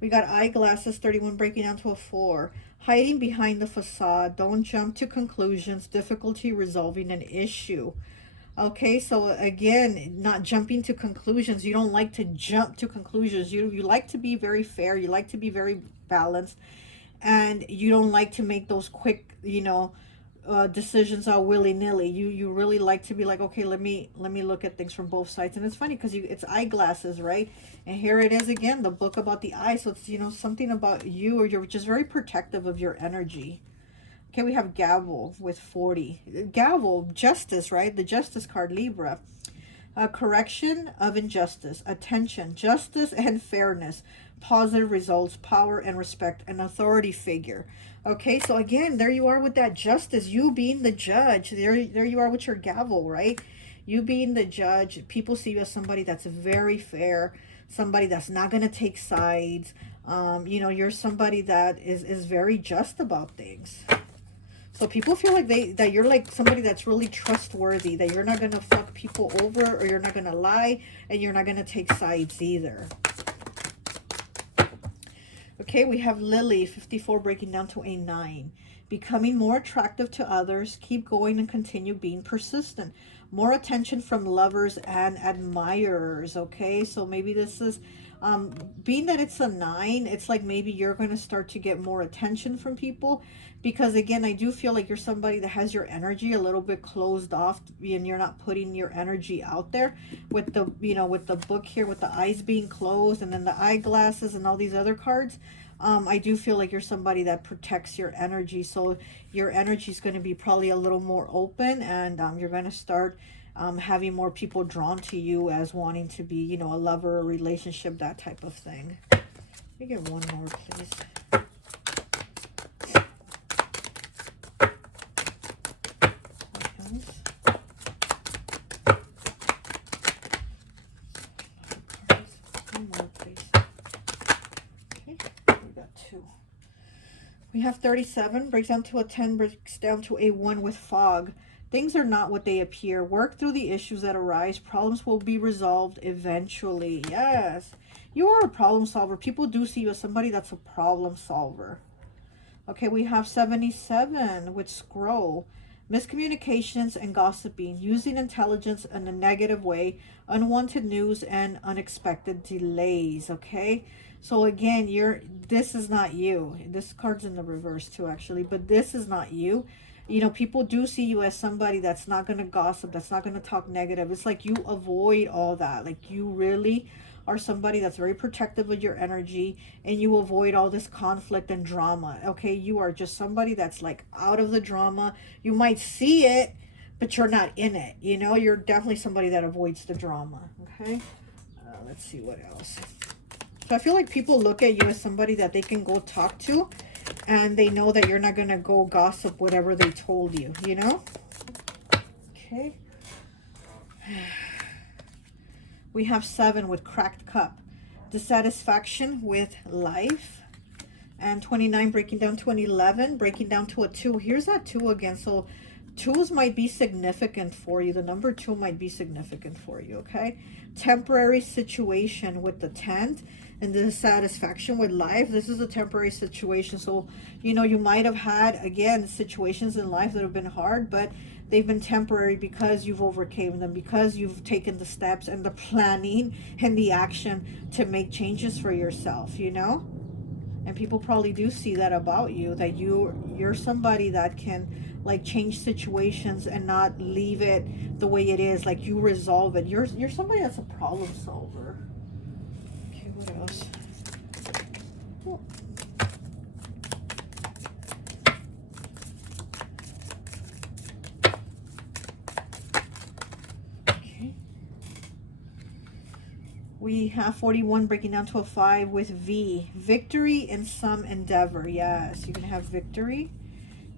We got Eyeglasses, 31 breaking down to a 4. hiding behind the facade. Don't jump to conclusions. Difficulty resolving an issue. Okay, so again, not jumping to conclusions. You don't like to jump to conclusions. You like to be very fair. You like to be very balanced, and you don't like to make those quick, decisions all willy-nilly. You really like to be like, okay, let me look at things from both sides. And it's funny because it's eyeglasses, right? And here it is again, the book about the eye. So it's, something about you, or you're just very protective of your energy. Okay, we have gavel with 40. Gavel, justice, right? The justice card, Libra. Correction of injustice, attention, justice and fairness, positive results, power and respect, an authority figure. Okay, so again, there you are with that justice, you being the judge. There you are with your gavel, right? You being the judge. People see you as somebody that's very fair, somebody that's not going to take sides. You're somebody that is very just about things. So people feel like that you're like somebody that's really trustworthy, that you're not going to fuck people over, or you're not going to lie, and you're not going to take sides either. Okay, we have Lily, 54, breaking down to a 9. Becoming more attractive to others. Keep going and continue being persistent. More attention from lovers and admirers. Okay, so maybe this is, being that it's a 9, it's like maybe you're going to start to get more attention from people. Because again, I do feel like you're somebody that has your energy a little bit closed off, and you're not putting your energy out there. With the, with the book here, with the eyes being closed, and then the eyeglasses and all these other cards. I do feel like you're somebody that protects your energy. So your energy is going to be probably a little more open, and you're going to start having more people drawn to you as wanting to be, a lover, a relationship, that type of thing. Let me get one more, please. We have 37, breaks down to a 10, breaks down to a 1 with fog. Things are not what they appear. Work through the issues that arise. Problems will be resolved eventually. Yes, you are a problem solver. People do see you as somebody that's a problem solver. Okay, we have 77 with scroll. Miscommunications and gossiping. Using intelligence in a negative way. Unwanted news and unexpected delays. Okay, so again, this is not you. This card's in the reverse too, actually, but this is not you. People do see you as somebody that's not going to gossip, that's not going to talk negative. It's like you avoid all that. Like you really are somebody that's very protective of your energy, and you avoid all this conflict and drama. Okay, you are just somebody that's like out of the drama. You might see it, but you're not in it. You're definitely somebody that avoids the drama. Okay, let's see what else. So I feel like people look at you as somebody that they can go talk to, and they know that you're not going to go gossip whatever they told you, Okay. We have 7 with cracked cup. Dissatisfaction with life. And 29, breaking down to an 11, breaking down to a 2. Here's that 2 again. So 2s might be significant for you. The number 2 might be significant for you, okay? Temporary situation with the 10th. And the dissatisfaction with life. This is a temporary situation. So, you might have had, again, situations in life that have been hard, but they've been temporary because you've overcame them, because you've taken the steps and the planning and the action to make changes for yourself, And people probably do see that about you, that you're somebody that can like change situations and not leave it the way it is. Like you resolve it. You're somebody that's a problem solver. Okay, what else? Oh. Okay. We have 41 breaking down to a 5 with V. Victory in some endeavor. Yes, you can have victory.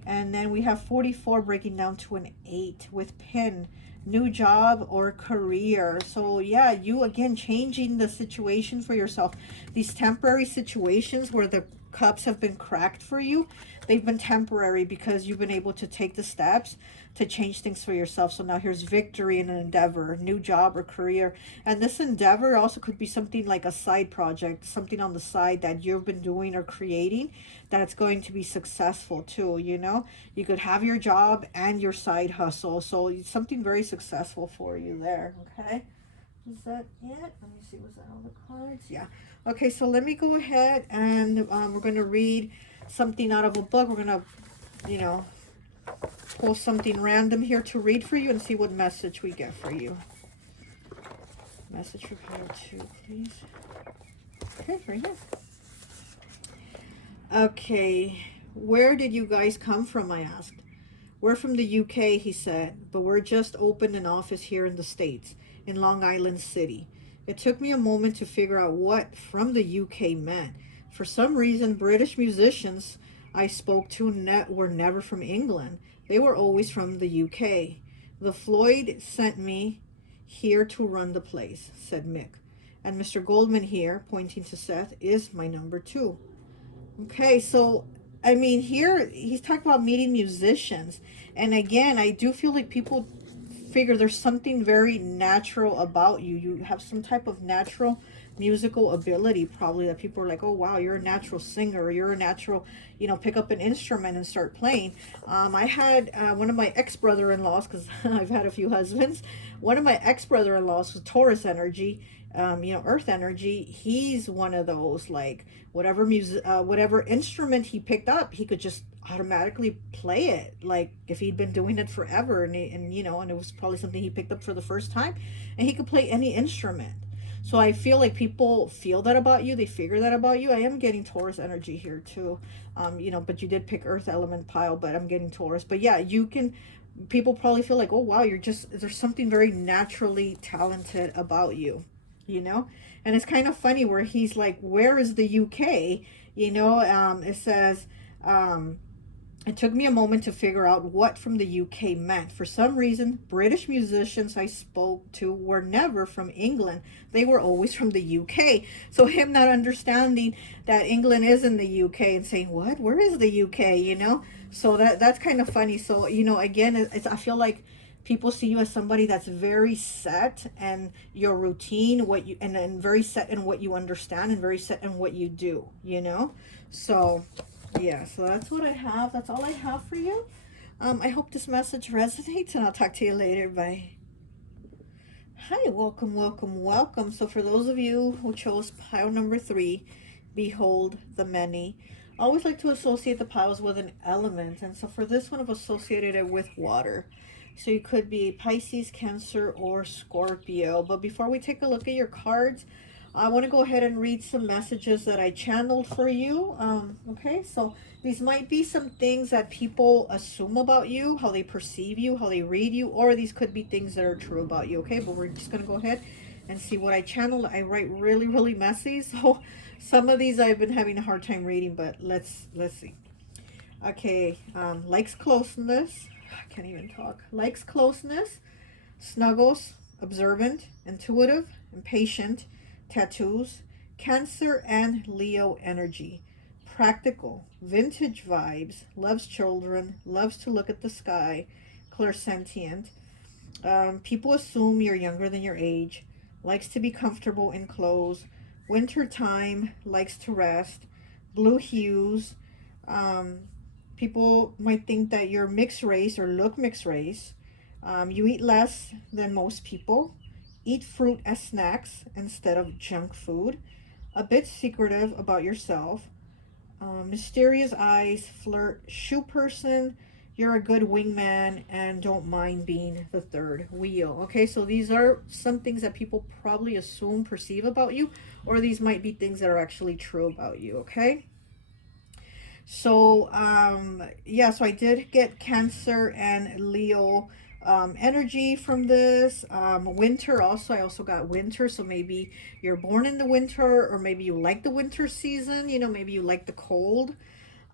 And then we have 44 breaking down to an 8 with pin. New job or career. So yeah, you again changing the situation for yourself. These temporary situations where the cups have been cracked for you, they've been temporary because you've been able to take the steps to change things for yourself. So now here's victory in an endeavor, new job or career. And this endeavor also could be something like a side project, something on the side that you've been doing or creating that's going to be successful too, you know? You could have your job and your side hustle. So it's something very successful for you there, okay? Is that it? Let me see, was that all the cards? Yeah. Okay, so let me go ahead and we're going to read something out of a book. We're going to, you know, pull something random here to read for you and see what message we get for you. Message for pile 2, please. Okay, right here. Okay, where did you guys come from, I asked. We're from the UK, he said, but we're just opened an office here in the States, in Long Island City. It took me a moment to figure out what from the UK meant. For some reason, British musicians I spoke to were never from England. They were always from the UK. The Floyd sent me here to run the place, said Mick. And Mr. Goldman here, pointing to Seth, is my number 2. Okay, so I mean, here he's talking about meeting musicians, and again, I do feel like people figure there's something very natural about you. You have some type of natural musical ability, probably, that people are like, oh wow, you're a natural singer, or you're a natural, you know, pick up an instrument and start playing. I had one of my ex-brother-in-laws, because I've had a few husbands. One of my ex-brother-in-laws was Taurus energy, you know, earth energy. He's one of those, like, whatever music, whatever instrument he picked up, he could just automatically play it, like if he'd been doing it forever, and you know, and it was probably something he picked up for the first time, and he could play any instrument. So I feel like people feel that about you, they figure that about you. I am getting Taurus energy here too. You know, but you did pick earth element pile, but I'm getting Taurus. But yeah, you can, people probably feel like, oh wow, you're just, there's something very naturally talented about you, you know. And it's kind of funny where he's like, where is the UK, you know. It says, it took me a moment to figure out what from the UK meant. For some reason, British musicians I spoke to were never from England. They were always from the UK. So him not understanding that England is in the UK and saying, what? Where is the UK? You know? So that's kind of funny. So, you know, again, I feel like people see you as somebody that's very set and your routine, what you, and then very set in what you understand and very set in what you do, you know? So yeah, so that's what I have. That's all I have for you. I hope this message resonates, and I'll talk to you later. Bye. Hi, welcome, welcome, welcome. So for those of you who chose pile number 3, behold the many. I always like to associate the piles with an element, and so for this one I've associated it with water. So you could be Pisces, Cancer, or Scorpio. But before we take a look at your cards, I want to go ahead and read some messages that I channeled for you. Okay, so these might be some things that people assume about you, how they perceive you, how they read you, or these could be things that are true about you. Okay, but we're just going to go ahead and see what I channeled. I write really, really messy, so some of these I've been having a hard time reading, but let's see. Okay, likes closeness. I can't even talk. Likes closeness, snuggles, observant, intuitive, impatient, tattoos, Cancer and Leo energy, practical, vintage vibes, loves children, loves to look at the sky, clairsentient. People assume you're younger than your age, likes to be comfortable in clothes, winter time, likes to rest, blue hues. Um, People might think that you're mixed race or look mixed race. You eat less than most people, eat fruit as snacks instead of junk food, a bit secretive about yourself, mysterious eyes, flirt, shoe person, you're a good wingman, and don't mind being the third wheel. Okay, so these are some things that people probably assume, perceive about you, or these might be things that are actually true about you, okay? So, yeah, so I did get Cancer and Leo energy from this. Winter also, I also got winter. So maybe you're born in the winter, or maybe you like the winter season, you know, maybe you like the cold.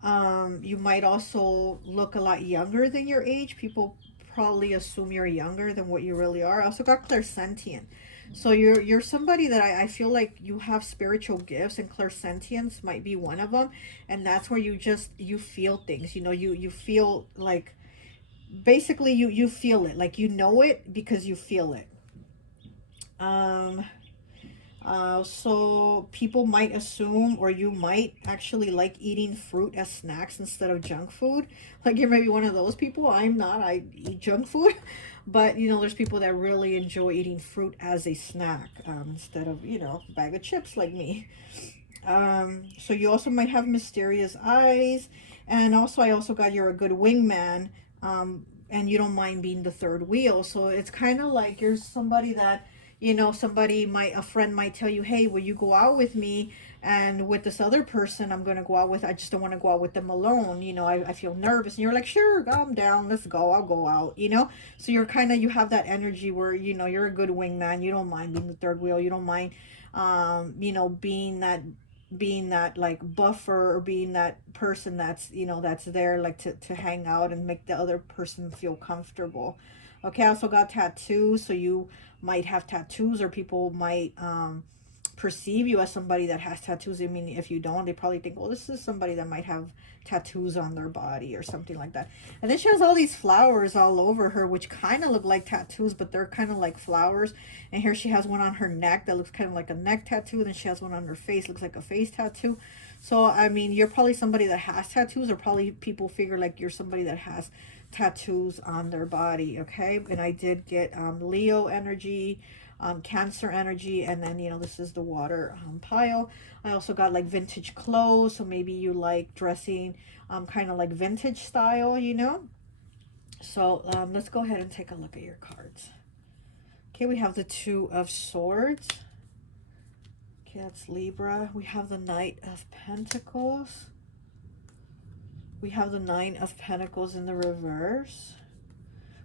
You might also look a lot younger than your age. People probably assume you're younger than what you really are. I also got clairsentient. So you're somebody that I feel like you have spiritual gifts, and clairsentience might be one of them. And that's where you feel things, you feel like, basically you feel it, like you know it because you feel it. um so people might assume, or you might actually like eating fruit as snacks instead of junk food. Like you're maybe one of those people. I'm not. I eat junk food, but there's people that really enjoy eating fruit as a snack, instead of bag of chips like me. So you also might have mysterious eyes, and also I also got you're a good wingman, and you don't mind being the third wheel. So it's kind of like you're somebody that, a friend might tell you, hey, will you go out with me? And with this other person I'm going to go out with, I just don't want to go out with them alone. I feel nervous, and you're like, sure, I'm down, let's go, I'll go out. So you have that energy where, you're a good wingman. You don't mind being the third wheel. You don't mind, being that like buffer, or being that person that's there, like to hang out and make the other person feel comfortable. Okay, I also got tattoos, so you might have tattoos, or people might perceive you as somebody that has tattoos. I mean, if you don't, they probably think, well, this is somebody that might have tattoos on their body or something like that. And then she has all these flowers all over her, which kind of look like tattoos, but they're kind of like flowers. And here she has one on her neck that looks kind of like a neck tattoo. Then she has one on her face, looks like a face tattoo. So, I mean, you're probably somebody that has tattoos, or probably people figure like you're somebody that has tattoos on their body. Okay. And I did get Leo energy, Cancer energy, and then this is the water pile. I also got like vintage clothes, so maybe you like dressing kind of like vintage style. So let's go ahead and take a look at your cards. Okay, we have the Two of Swords. Okay, that's Libra. We have the Knight of Pentacles. We have the Nine of Pentacles in the reverse.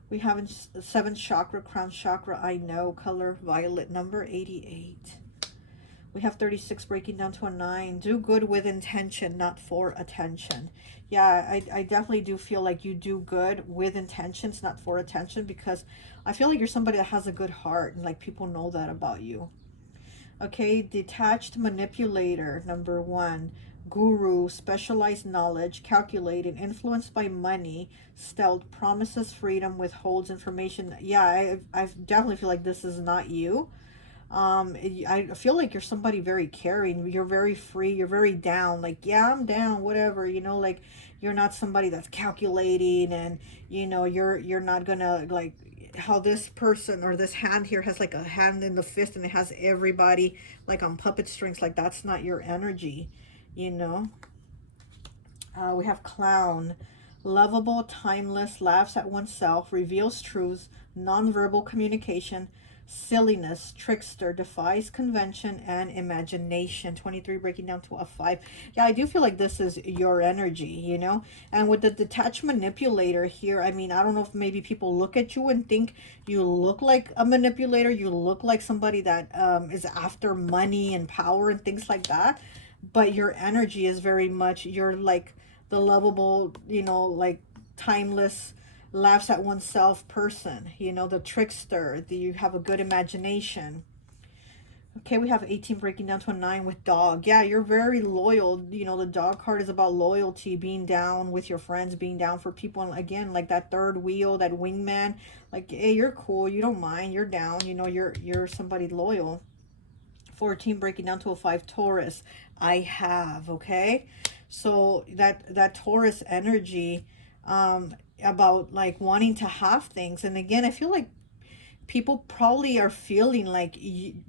We have seventh chakra, crown chakra, I know, color violet, number 88. We have 36 breaking down to a 9. Do good with intention, not for attention. Yeah, I definitely do feel like you do good with intentions, not for attention, because I feel like you're somebody that has a good heart, and like people know that about you. Okay, detached manipulator, number 1. Guru, specialized knowledge, calculated, influenced by money, stealth, promises freedom, withholds information. Yeah, I definitely feel like this is not you. I feel like you're somebody very caring. You're very free. You're very down. Like, yeah, I'm down, whatever. Like you're not somebody that's calculating, and you're not gonna like how this person or this hand here has like a hand in the fist, and it has everybody like on puppet strings. Like that's not your energy, you know. We have clown, lovable, timeless, laughs at oneself, reveals truths, nonverbal communication, silliness, trickster, defies convention and imagination. 23 breaking down to a 5. Yeah, I do feel like this is your energy. And with the detached manipulator here, I mean, I don't know if maybe people look at you and think you look like a manipulator. You look like somebody that is after money and power and things like that. But your energy is very much, you're like the lovable, like timeless, laughs at oneself person, the trickster, you have a good imagination. Okay, we have 18 breaking down to a 9 with dog. Yeah, you're very loyal. The dog card is about loyalty, being down with your friends, being down for people. And again, like that third wheel, that wingman, like, hey, you're cool, you don't mind, you're down, you're somebody loyal. 14 breaking down to a 5, Taurus. I have, okay? So that Taurus energy, about like wanting to have things. And again, I feel like people probably are feeling like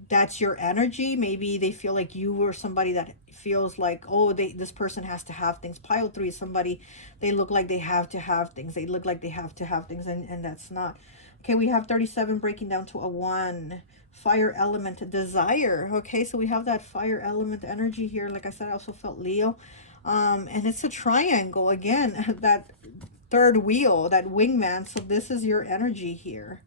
that's your energy. Maybe they feel like you were somebody that feels like, oh, this person has to have things. Pile 3 is somebody, they look like they have to have things. They look like they have to have things, and that's not. Okay, we have 37 breaking down to a 1. Fire element, desire. Okay, so we have that fire element energy here. Like I said, I also felt Leo. And it's a triangle again, that third wheel, that wingman. So this is your energy here.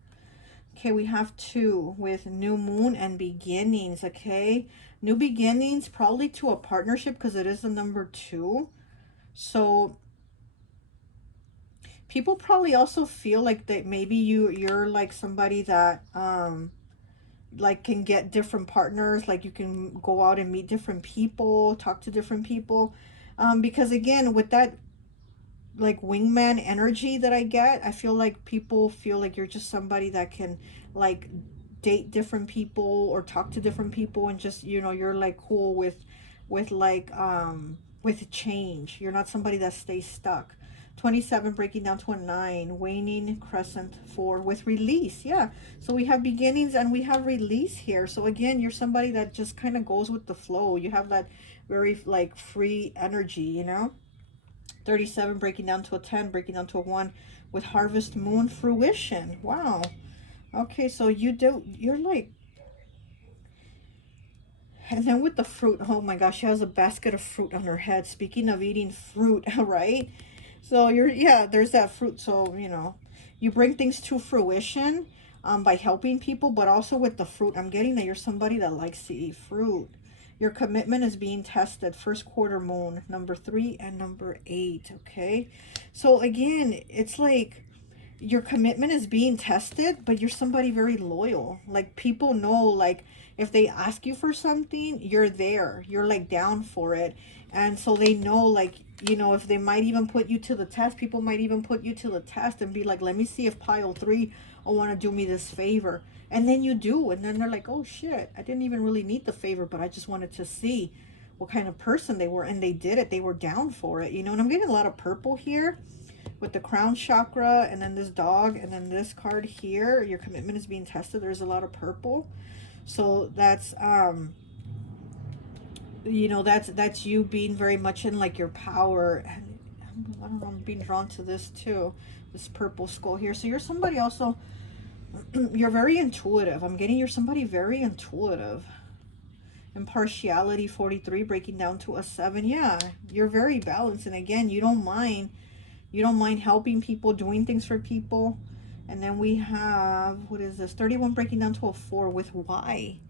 Okay, we have 2 with new moon and beginnings. Okay, new beginnings, probably to a partnership, because it is the number 2. So people probably also feel like that maybe you're like somebody that like can get different partners, like you can go out and meet different people, talk to different people, because again with that like wingman energy that I get, I feel like people feel like you're just somebody that can like date different people or talk to different people, and just, you know, you're like cool with like with change. You're not somebody that stays stuck. 27 breaking down to a 9, waning crescent 4 with release. Yeah, so we have beginnings and we have release here. So again, you're somebody that just kind of goes with the flow. You have that very like free energy, you know. 37 breaking down to a 10, breaking down to a 1 with harvest moon fruition. Wow. Okay, so you're like, and then with the fruit, oh my gosh, she has a basket of fruit on her head. Speaking of eating fruit, right? So you're, yeah, there's that fruit. So, you know, you bring things to fruition by helping people, but also with the fruit. I'm getting that you're somebody that likes to eat fruit. Your commitment is being tested. First quarter moon, number 3 and number 8. Okay. So again, it's like your commitment is being tested, but you're somebody very loyal. Like people know, like if they ask you for something, you're there. You're like down for it. And so they know, like, you know, if they might even put you to the test, people might even put you to the test and be like, let me see if pile 3 will want to do me this favor. And then you do. And then they're like, oh shit, I didn't even really need the favor, but I just wanted to see what kind of person they were. And they did it. They were down for it, you know. And I'm getting a lot of purple here with the crown chakra, and then this dog, and then this card here. Your commitment is being tested. There's a lot of purple. So that's you know, that's you being very much in like your power. And I don't know, I'm being drawn to this too, this purple skull here. So you're somebody also you're very intuitive. I'm getting you're somebody very intuitive. Impartiality 43 breaking down to a 7. Yeah, you're very balanced, and again, you don't mind helping people, doing things for people. And then we have, what is this? 31 breaking down to a 4 with why.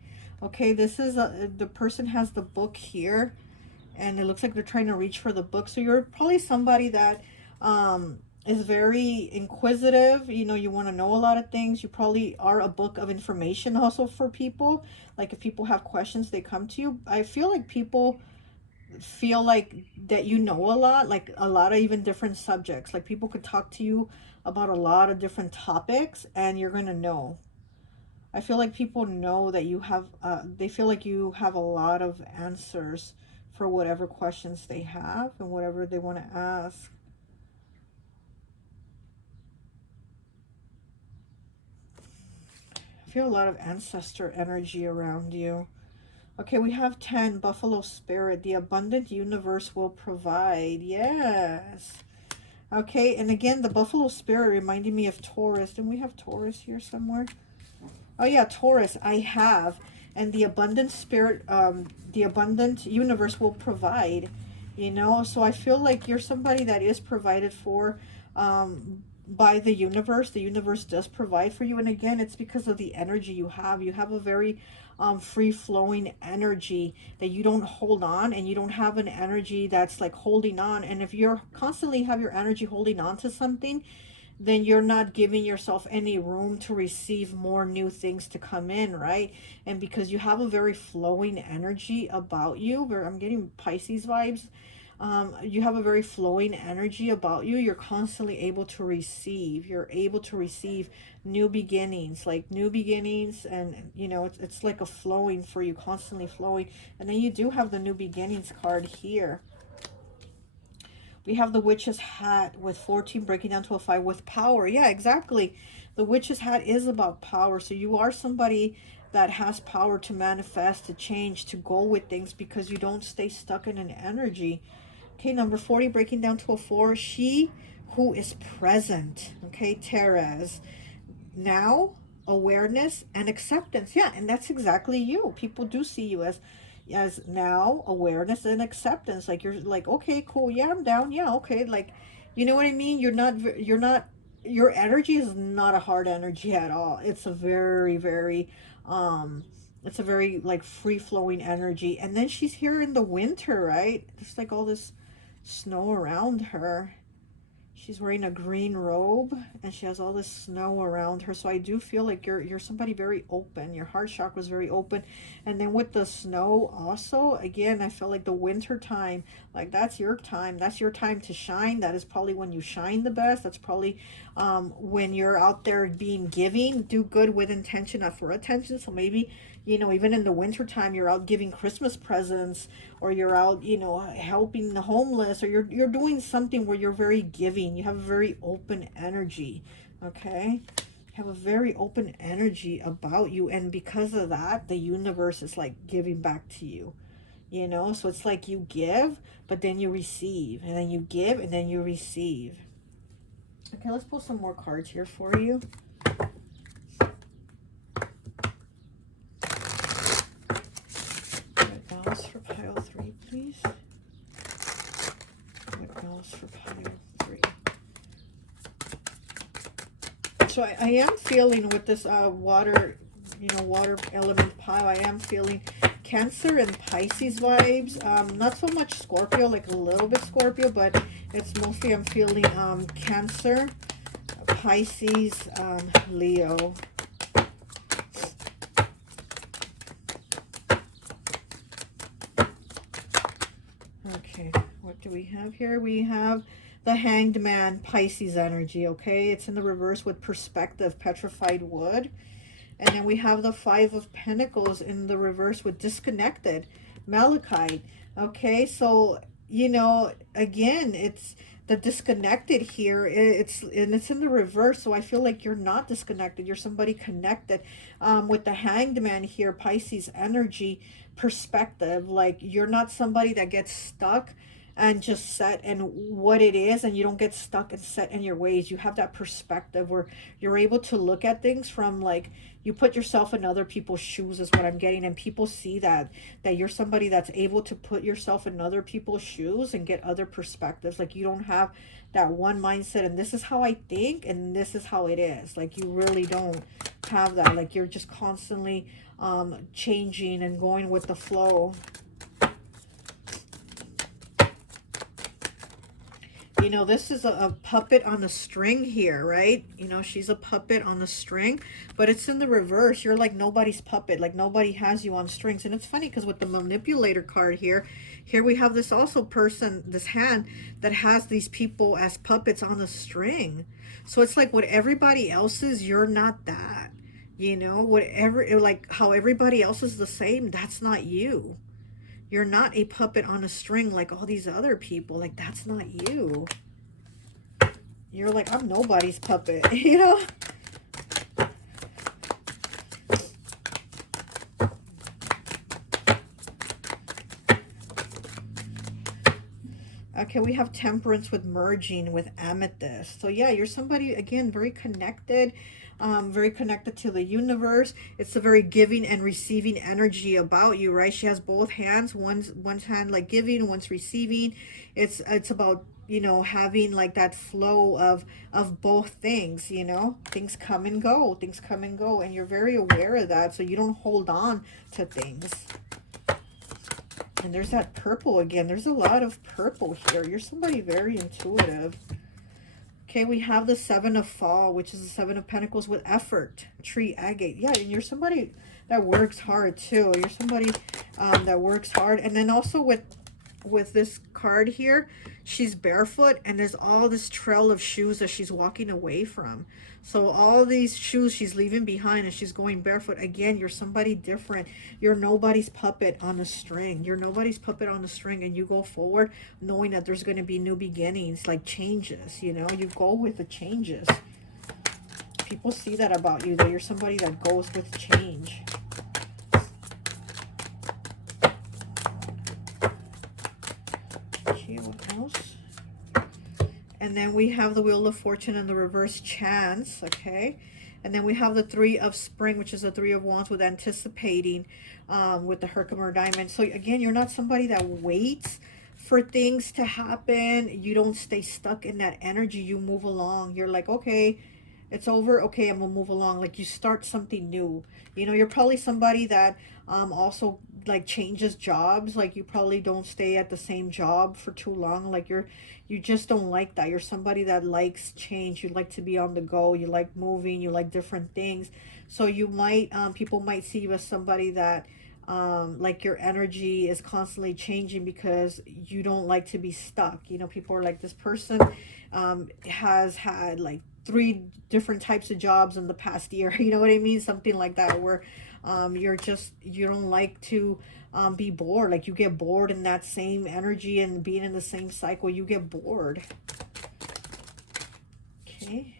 Okay, this is the person has the book here, and it looks like they're trying to reach for the book. So you're probably somebody that is very inquisitive. You know, you want to know a lot of things. You probably are a book of information also for people. Like if people have questions, they come to you. I feel like people feel like that you know a lot, like a lot of even different subjects. Like people could talk to you about a lot of different topics and you're gonna know. I feel like people know that you have they feel like you have a lot of answers for whatever questions they have and whatever they want to ask. I feel a lot of ancestor energy around you. Okay, we have 10, Buffalo Spirit. The abundant universe will provide. Yes. Okay, and again, the Buffalo Spirit reminded me of Taurus. Didn't we have Taurus here somewhere? Oh yeah, Taurus, I have. And the abundant spirit, the abundant universe will provide, you know? So I feel like you're somebody that is provided for by the universe. The universe does provide for you. And again, it's because of the energy you have. You have a very free-flowing energy that you don't hold on, and you don't have an energy that's like holding on. And if you're constantly have your energy holding on to something, then you're not giving yourself any room to receive more new things to come in, right? And because you have a very flowing energy about you, where I'm getting Pisces vibes, you have a very flowing energy about you. You're constantly able to receive. You're able to receive new beginnings, like new beginnings, and you know, it's like a flowing for you, constantly flowing. And then you do have the new beginnings card here. We have the witch's hat with 14 breaking down to a 5 with power. Yeah, exactly. The witch's hat is about power. So you are somebody that has power to manifest, to change, to go with things, because you don't stay stuck in an energy. Okay, number 40 breaking down to a 4. She who is present. Okay, Therese. Now, awareness and acceptance. Yeah, and that's exactly you. People do see you as now, awareness and acceptance. Like you're like, okay, cool, yeah, I'm down, yeah, okay, like, you know what I mean. You're not your energy is not a hard energy at all. It's a very very it's a very like free flowing energy. And then she's here in the winter, right? There's like all this snow around her. She's wearing a green robe and she has all this snow around her. So I do feel like you're somebody very open. Your heart chakra is very open. And then with the snow also, again, I feel like the winter time, like that's your time. That's your time to shine. That is probably when you shine the best. That's probably when you're out there being giving. Do good with intention, not for attention. So maybe, you know, even in the winter time, you're out giving Christmas presents, or you're out, you know, helping the homeless, or you're doing something where you're very giving. You have a very open energy, okay? You have a very open energy about you, and because of that, the universe is like giving back to you, you know? So it's like you give, but then you receive, and then you give, and then you receive. Okay, let's pull some more cards here for you. Red balance for pile 3, please. Red balance for pile 3. So I am feeling with this water, you know, water element pile, I am feeling Cancer and Pisces vibes. Not so much Scorpio, like a little bit Scorpio, but it's mostly I'm feeling Cancer, Pisces, Leo. Okay, what do we have here? We have the Hanged Man, Pisces energy, okay? It's in the reverse with perspective, petrified wood. And then we have the Five of Pentacles in the reverse with disconnected, Malachite. Okay, so, you know, again, it's the disconnected here. It's in the reverse, so I feel like you're not disconnected. You're somebody connected. With the Hanged Man here, Pisces energy, perspective. Like, you're not somebody that gets stuck and just set in what it is, and you don't get stuck and set in your ways. You have that perspective where you're able to look at things from, like, you put yourself in other people's shoes is what I'm getting, and people see that you're somebody that's able to put yourself in other people's shoes and get other perspectives. Like, you don't have that one mindset and this is how I think and this is how it is. Like, you really don't have that. Like, you're just constantly changing and going with the flow. You know, this is a puppet on a string here, right? You know, she's a puppet on the string, but it's in the reverse. You're like nobody's puppet, like nobody has you on strings. And it's funny because with the manipulator card here we have this also person, this hand that has these people as puppets on a string. So it's like what everybody else is, you're not that. You know, whatever, like how everybody else is the same, that's not you. You're not a puppet on a string like all these other people. Like, that's not you. You're like, I'm nobody's puppet, you know? Okay, we have Temperance with merging with Amethyst. So yeah, you're somebody, again, very connected to the universe. It's a very giving and receiving energy about you, right? She has both hands. One's hand like giving, one's receiving. It's about, you know, having like that flow of both things, you know? Things come and go. Things come and go. And you're very aware of that, so you don't hold on to things. And there's that purple again. There's a lot of purple here. You're somebody very intuitive. Okay, we have the Seven of Fall, which is the Seven of Pentacles with effort. Tree agate. Yeah, and you're somebody that works hard too. You're somebody that works hard. And then also with this card here, she's barefoot and there's all this trail of shoes that she's walking away from. So all these shoes she's leaving behind and she's going barefoot. Again, you're somebody different. You're nobody's puppet on a string. You're nobody's puppet on a string, and you go forward knowing that there's going to be new beginnings, like changes, you know? You go with the changes. People see that about you, that you're somebody that goes with change. Okay, what else? And then we have the Wheel of Fortune and the reverse Chance, okay? And then we have the Three of Spring, which is the Three of Wands with anticipating, with the Herkimer Diamond. So again, you're not somebody that waits for things to happen. You don't stay stuck in that energy. You move along. You're like, okay, it's over. Okay, I'm gonna move along. Like, you start something new. You know, you're probably somebody that also like changes jobs. Like you probably don't stay at the same job for too long. Like you just don't like that. You're somebody that likes change. You like to be on the go. You like moving. You like different things. So you might people might see you as somebody that like your energy is constantly changing because you don't like to be stuck. You know, people are like, this person has had like three different types of jobs in the past year. You know what I mean? Something like that, where you don't like to be bored. Like you get bored in that same energy and being in the same cycle, you get bored. Okay.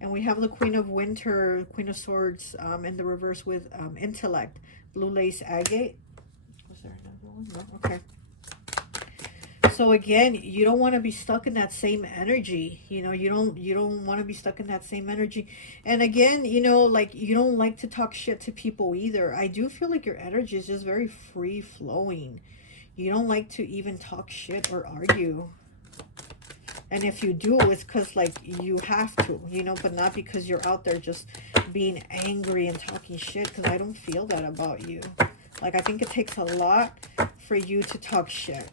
And we have the Queen of Winter, Queen of Swords in the reverse with intellect, blue lace agate. Was there another one? No? Okay. So again, you don't want to be stuck in that same energy. You know, you don't want to be stuck in that same energy. And again, you know, like you don't like to talk shit to people either. I do feel like your energy is just very free flowing. You don't like to even talk shit or argue. And if you do, it's because like you have to, you know, but not because you're out there just being angry and talking shit, because I don't feel that about you. Like I think it takes a lot for you to talk shit.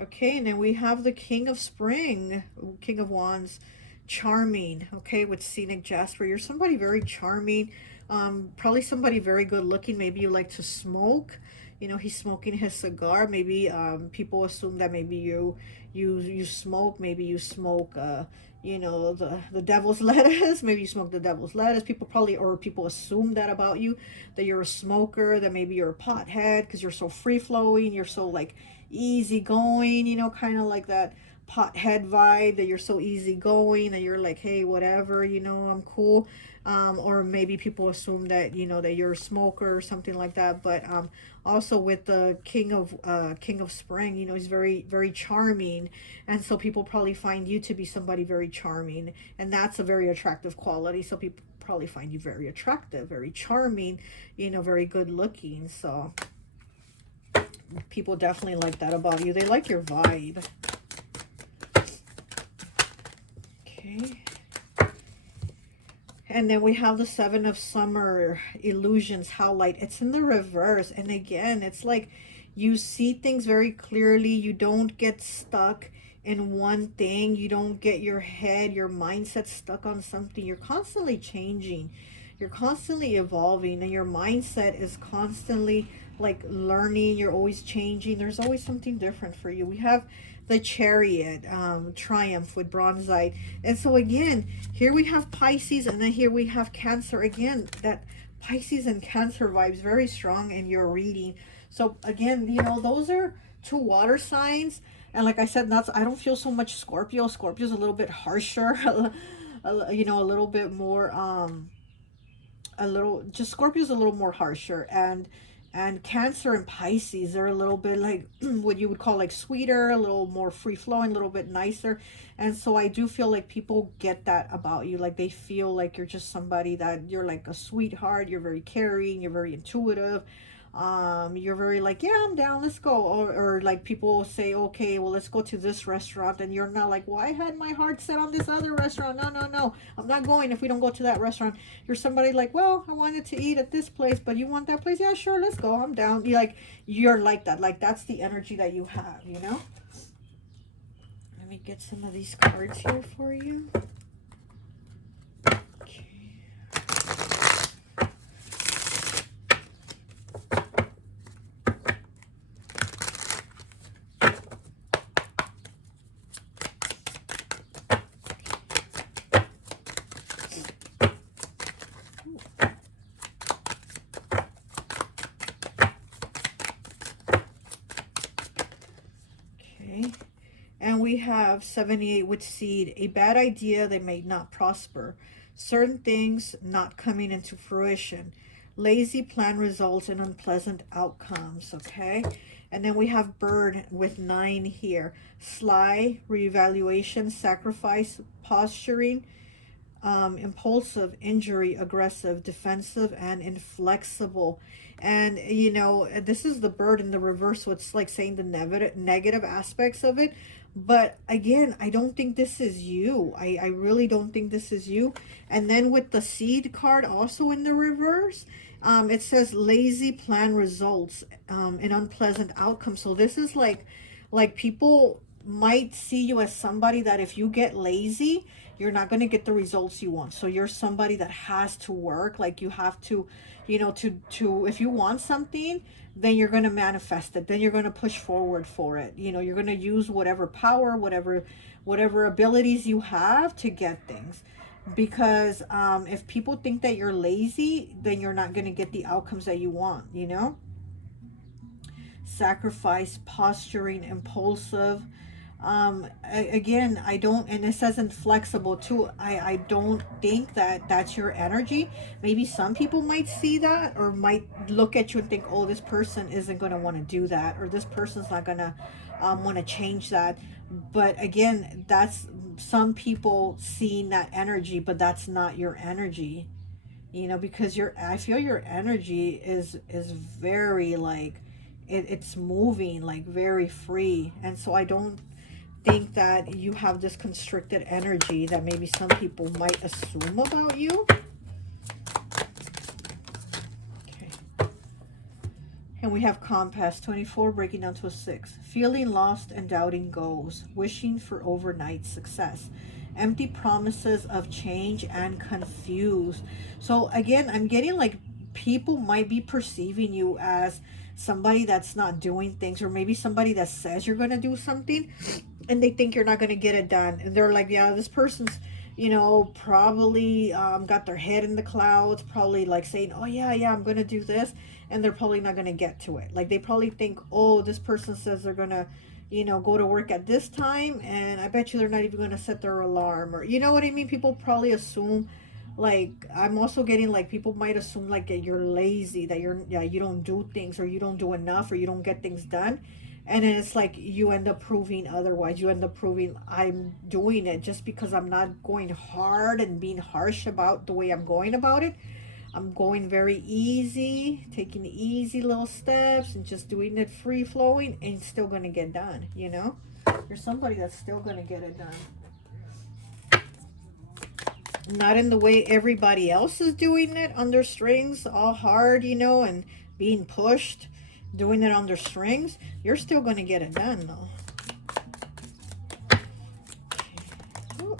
Okay, and then we have the King of Spring, King of Wands, charming, okay, with scenic jasper. You're somebody very charming, probably somebody very good looking. Maybe you like to smoke. You know, he's smoking his cigar. Maybe people assume that maybe you smoke. Maybe you smoke you know, the devil's lettuce. Maybe you smoke the devil's lettuce. People probably, or people assume that about you, that you're a smoker, that maybe you're a pothead because you're so free flowing, you're so like easy going, you know, kind of like that pothead vibe, that you're so easy going, that you're like, hey, whatever, you know, I'm cool. Or maybe people assume that, you know, that you're a smoker or something like that. But also with the King of Spring, you know, he's very, very charming, and so people probably find you to be somebody very charming, and that's a very attractive quality. So people probably find you very attractive, very charming, you know, very good looking. So people definitely like that about you. They like your vibe. Okay. And then we have the Seven of Summer, illusions, how light. It's in the reverse. And again, it's like you see things very clearly. You don't get stuck in one thing. You don't get your head, your mindset stuck on something. You're constantly changing. You're constantly evolving, and your mindset is constantly like learning. You're always changing. There's always something different for you. We have the Chariot, triumph with bronzite. And so again, here we have Pisces, and then here we have Cancer. Again, that Pisces and Cancer vibes very strong in your reading. So again, you know, those are two water signs. And like I said, that's, I don't feel so much Scorpio. Scorpio's a little bit harsher, you know, a little bit more a little, just Scorpio's a little more harsher. And Cancer and Pisces are a little bit like what you would call like sweeter, a little more free flowing, a little bit nicer. And so I do feel like people get that about you. Like they feel like you're just somebody that you're like a sweetheart. You're very caring. You're very intuitive. You're very like, yeah, I'm down, let's go. Or like people say, okay, well, let's go to this restaurant, and you're not like, well, I had my heart set on this other restaurant. No, no, no, I'm not going if we don't go to that restaurant. You're somebody like, well, I wanted to eat at this place, but you want that place? Yeah, sure, let's go, I'm down. You're like that. Like that's the energy that you have, you know. Let me get some of these cards here for you. And we have 78 with seed, a bad idea that may not prosper. Certain things not coming into fruition. Lazy plan results in unpleasant outcomes, okay? And then we have bird with 9 here. Sly, reevaluation, sacrifice, posturing, impulsive, injury, aggressive, defensive, and inflexible. And you know, this is the bird in the reverse, so it's like saying the negative aspects of it. But again, I don't think this is you. I really don't think this is you. And then with the seed card also in the reverse, it says lazy plan results in unpleasant outcomes. So this is like people might see you as somebody that if you get lazy, you're not going to get the results you want. So you're somebody that has to work. Like you have to, you know, to if you want something, then you're going to manifest it. Then you're going to push forward for it. You know, you're going to use whatever power, whatever abilities you have to get things. Because if people think that you're lazy, then you're not going to get the outcomes that you want, you know? Sacrifice, posturing, impulsive. Again, I don't, and it says inflexible too. I don't think that that's your energy. Maybe some people might see that or might look at you and think, oh, this person isn't going to want to do that, or this person's not going to want to change that. But again, that's some people seeing that energy, but that's not your energy, you know, because your, I feel your energy is very like it's moving like very free. And so I don't think that you have this constricted energy that maybe some people might assume about you. Okay. And we have compass 24 breaking down to a 6. Feeling lost and doubting goals, wishing for overnight success, empty promises of change and confused. So again, I'm getting like people might be perceiving you as somebody that's not doing things, or maybe somebody that says you're going to do something and they think you're not going to get it done, and they're like, yeah, this person's, you know, probably got their head in the clouds, probably like saying, oh yeah, I'm going to do this, and they're probably not going to get to it. Like they probably think, oh, this person says they're going to, you know, go to work at this time, and I bet you they're not even going to set their alarm, or you know what I mean. People probably assume, like I'm also getting like people might assume like that you're lazy, that you're, yeah, you don't do things, or you don't do enough, or you don't get things done. And then it's like you end up proving otherwise. You end up proving I'm doing it just because I'm not going hard and being harsh about the way I'm going about it. I'm going very easy, taking easy little steps and just doing it free flowing, and still going to get done, you know? You're somebody that's still going to get it done. Not in the way everybody else is doing it, under strings, all hard, you know, and being pushed, doing it under strings. You're still going to get it done, though. Oh,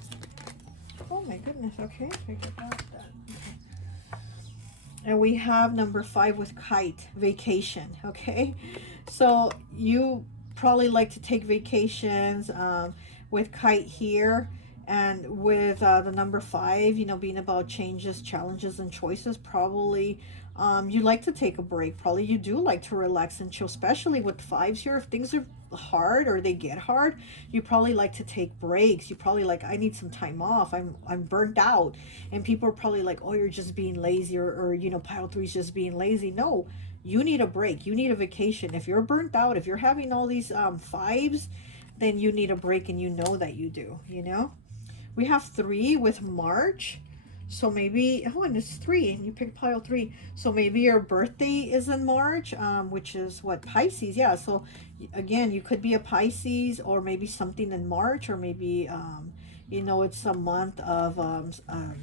oh my goodness. Okay, forget about that. And we have number 5 with kite, vacation. Okay, so you probably like to take vacations with kite here. And with the number 5, you know, being about changes, challenges, and choices, probably you like to take a break. Probably you do like to relax and chill, especially with 5s here. If things are hard or they get hard, you probably like to take breaks. You probably like, I need some time off. I'm burnt out. And people are probably like, oh, you're just being lazy, or you know, pile 3 is just being lazy. No, you need a break. You need a vacation. If you're burnt out, if you're having all these 5s, then you need a break, and you know that you do, you know. We have 3 with March. So maybe, oh, and it's 3, and you picked pile 3. So maybe your birthday is in March, which is what, Pisces. Yeah, so again, you could be a Pisces, or maybe something in March, or maybe, you know, it's a month of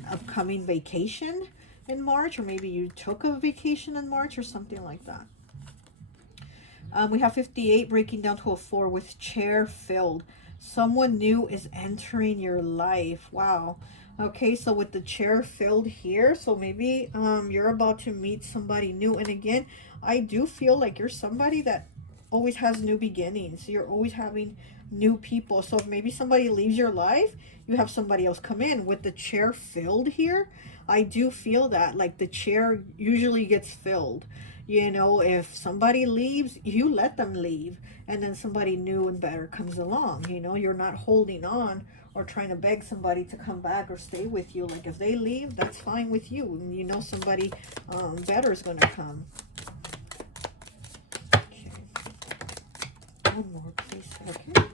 upcoming vacation in March, or maybe you took a vacation in March or something like that. We have 58 breaking down to a 4 with chair filled. Someone new is entering your life. Wow. Okay, so with the chair filled here, so maybe you're about to meet somebody new. And again, I do feel like you're somebody that always has new beginnings. You're always having new people. So if maybe somebody leaves your life, you have somebody else come in. With the chair filled here, I do feel that like the chair usually gets filled. You know, if somebody leaves, you let them leave, and then somebody new and better comes along. You know, you're not holding on or trying to beg somebody to come back or stay with you. Like if they leave, that's fine with you, and you know somebody better is going to come. Okay. One more, please. Okay.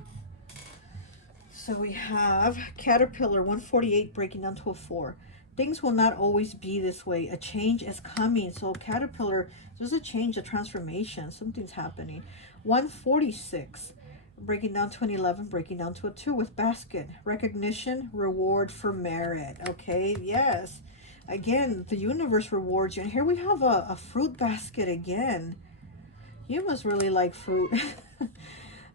So we have Caterpillar 148 breaking down to a 4. Things will not always be this way. A change is coming. So Caterpillar, there's a change, a transformation. Something's happening. 146 breaking down to an 11, breaking down to a 2 with basket. Recognition, reward for merit. Okay, yes. Again, the universe rewards you. And here we have a fruit basket again. You must really like fruit.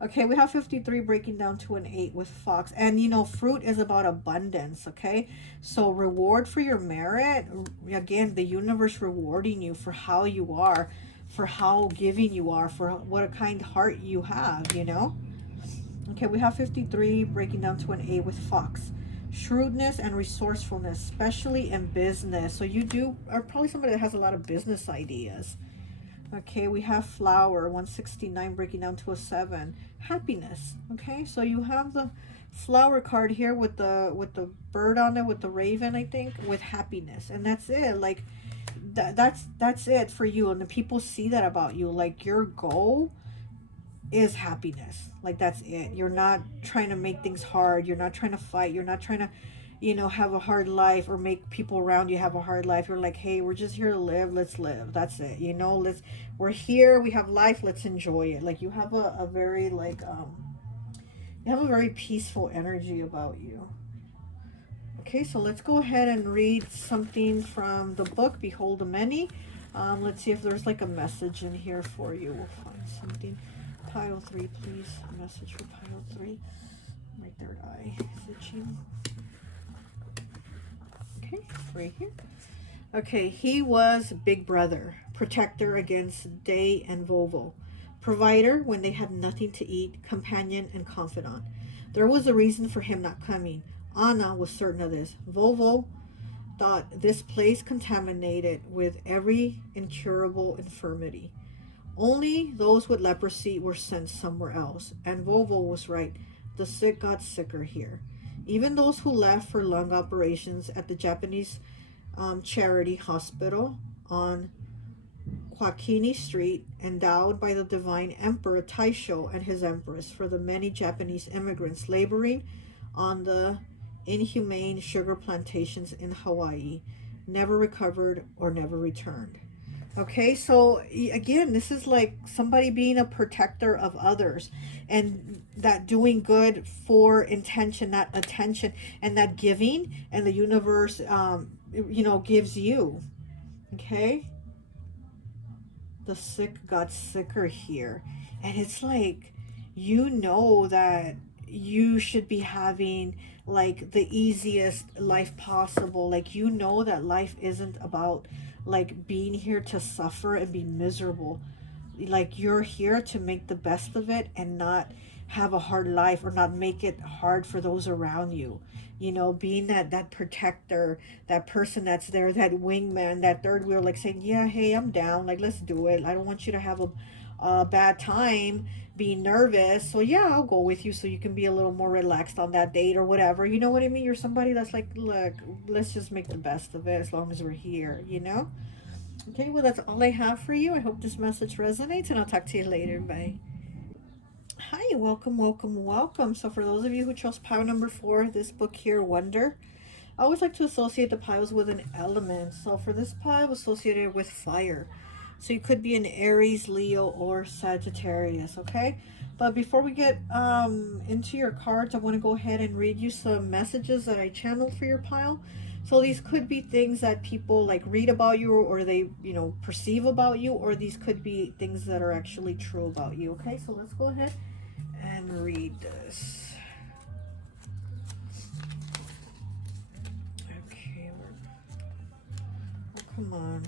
Okay, we have 53 breaking down to an 8 with fox. And you know, fruit is about abundance, okay? So reward for your merit. Again, the universe rewarding you for how you are, for how giving you are, for what a kind heart you have, you know? Okay, we have 53 breaking down to an 8 with fox. Shrewdness and resourcefulness, especially in business. So you are probably somebody that has a lot of business ideas. Okay, we have flower 169 breaking down to a 7. Happiness. Okay, so you have the flower card here with the bird on it, with the raven, I think, with happiness. And that's it. Like that's it for you. And the people see that about you. Like your goal is happiness. Like that's it. You're not trying to make things hard. You're not trying to fight. You're not trying to, you know, have a hard life or make people around you have a hard life. You're like, hey, we're just here to live. Let's live. That's it. You know, we're here. We have life. Let's enjoy it. Like you have a very you have a very peaceful energy about you. Okay, so let's go ahead and read something from the book, Behold the Many. Let's see if there's like a message in here for you. We'll find something. Pile 3, please. Message for pile 3. My third eye is itching. Okay, right here. Okay, he was Big Brother, protector against Day and Vovo, provider when they had nothing to eat, companion and confidant. There was a reason for him not coming. Anna was certain of this. Vovo thought this place contaminated with every incurable infirmity. Only those with leprosy were sent somewhere else, and Vovo was right. The sick got sicker here. Even those who left for lung operations at the Japanese charity hospital on Kwakini Street, endowed by the divine Emperor Taisho and his empress for the many Japanese immigrants laboring on the inhumane sugar plantations in Hawaii, never recovered or never returned. Okay, so again, this is like somebody being a protector of others and that doing good for intention, not attention, and that giving, and the universe, you know, gives you. Okay, the sick got sicker here. And it's like, you know that you should be having like the easiest life possible. Like, you know that life isn't about like being here to suffer and be miserable. Like, you're here to make the best of it and not have a hard life or not make it hard for those around you. You know, being that protector, that person that's there, that wingman, that third wheel, like saying, yeah, hey, I'm down, like let's do it. I don't want you to have a bad time being nervous, so yeah, I'll go with you so you can be a little more relaxed on that date or whatever. You know what I mean? You're somebody that's like, look, let's just make the best of it as long as we're here, you know. Okay, well, that's all I have for you. I hope this message resonates, and I'll talk to you later. Bye. Hi, welcome, welcome, welcome. So, for those of you who chose pile number 4, this book here, Wonder, I always like to associate the piles with an element. So, for this pile, associated with fire. So, you could be an Aries, Leo, or Sagittarius, okay? But before we get into your cards, I want to go ahead and read you some messages that I channeled for your pile. So these could be things that people like read about you, or they, you know, perceive about you, or these could be things that are actually true about you. Okay, so let's go ahead and read this. Okay, oh, come on.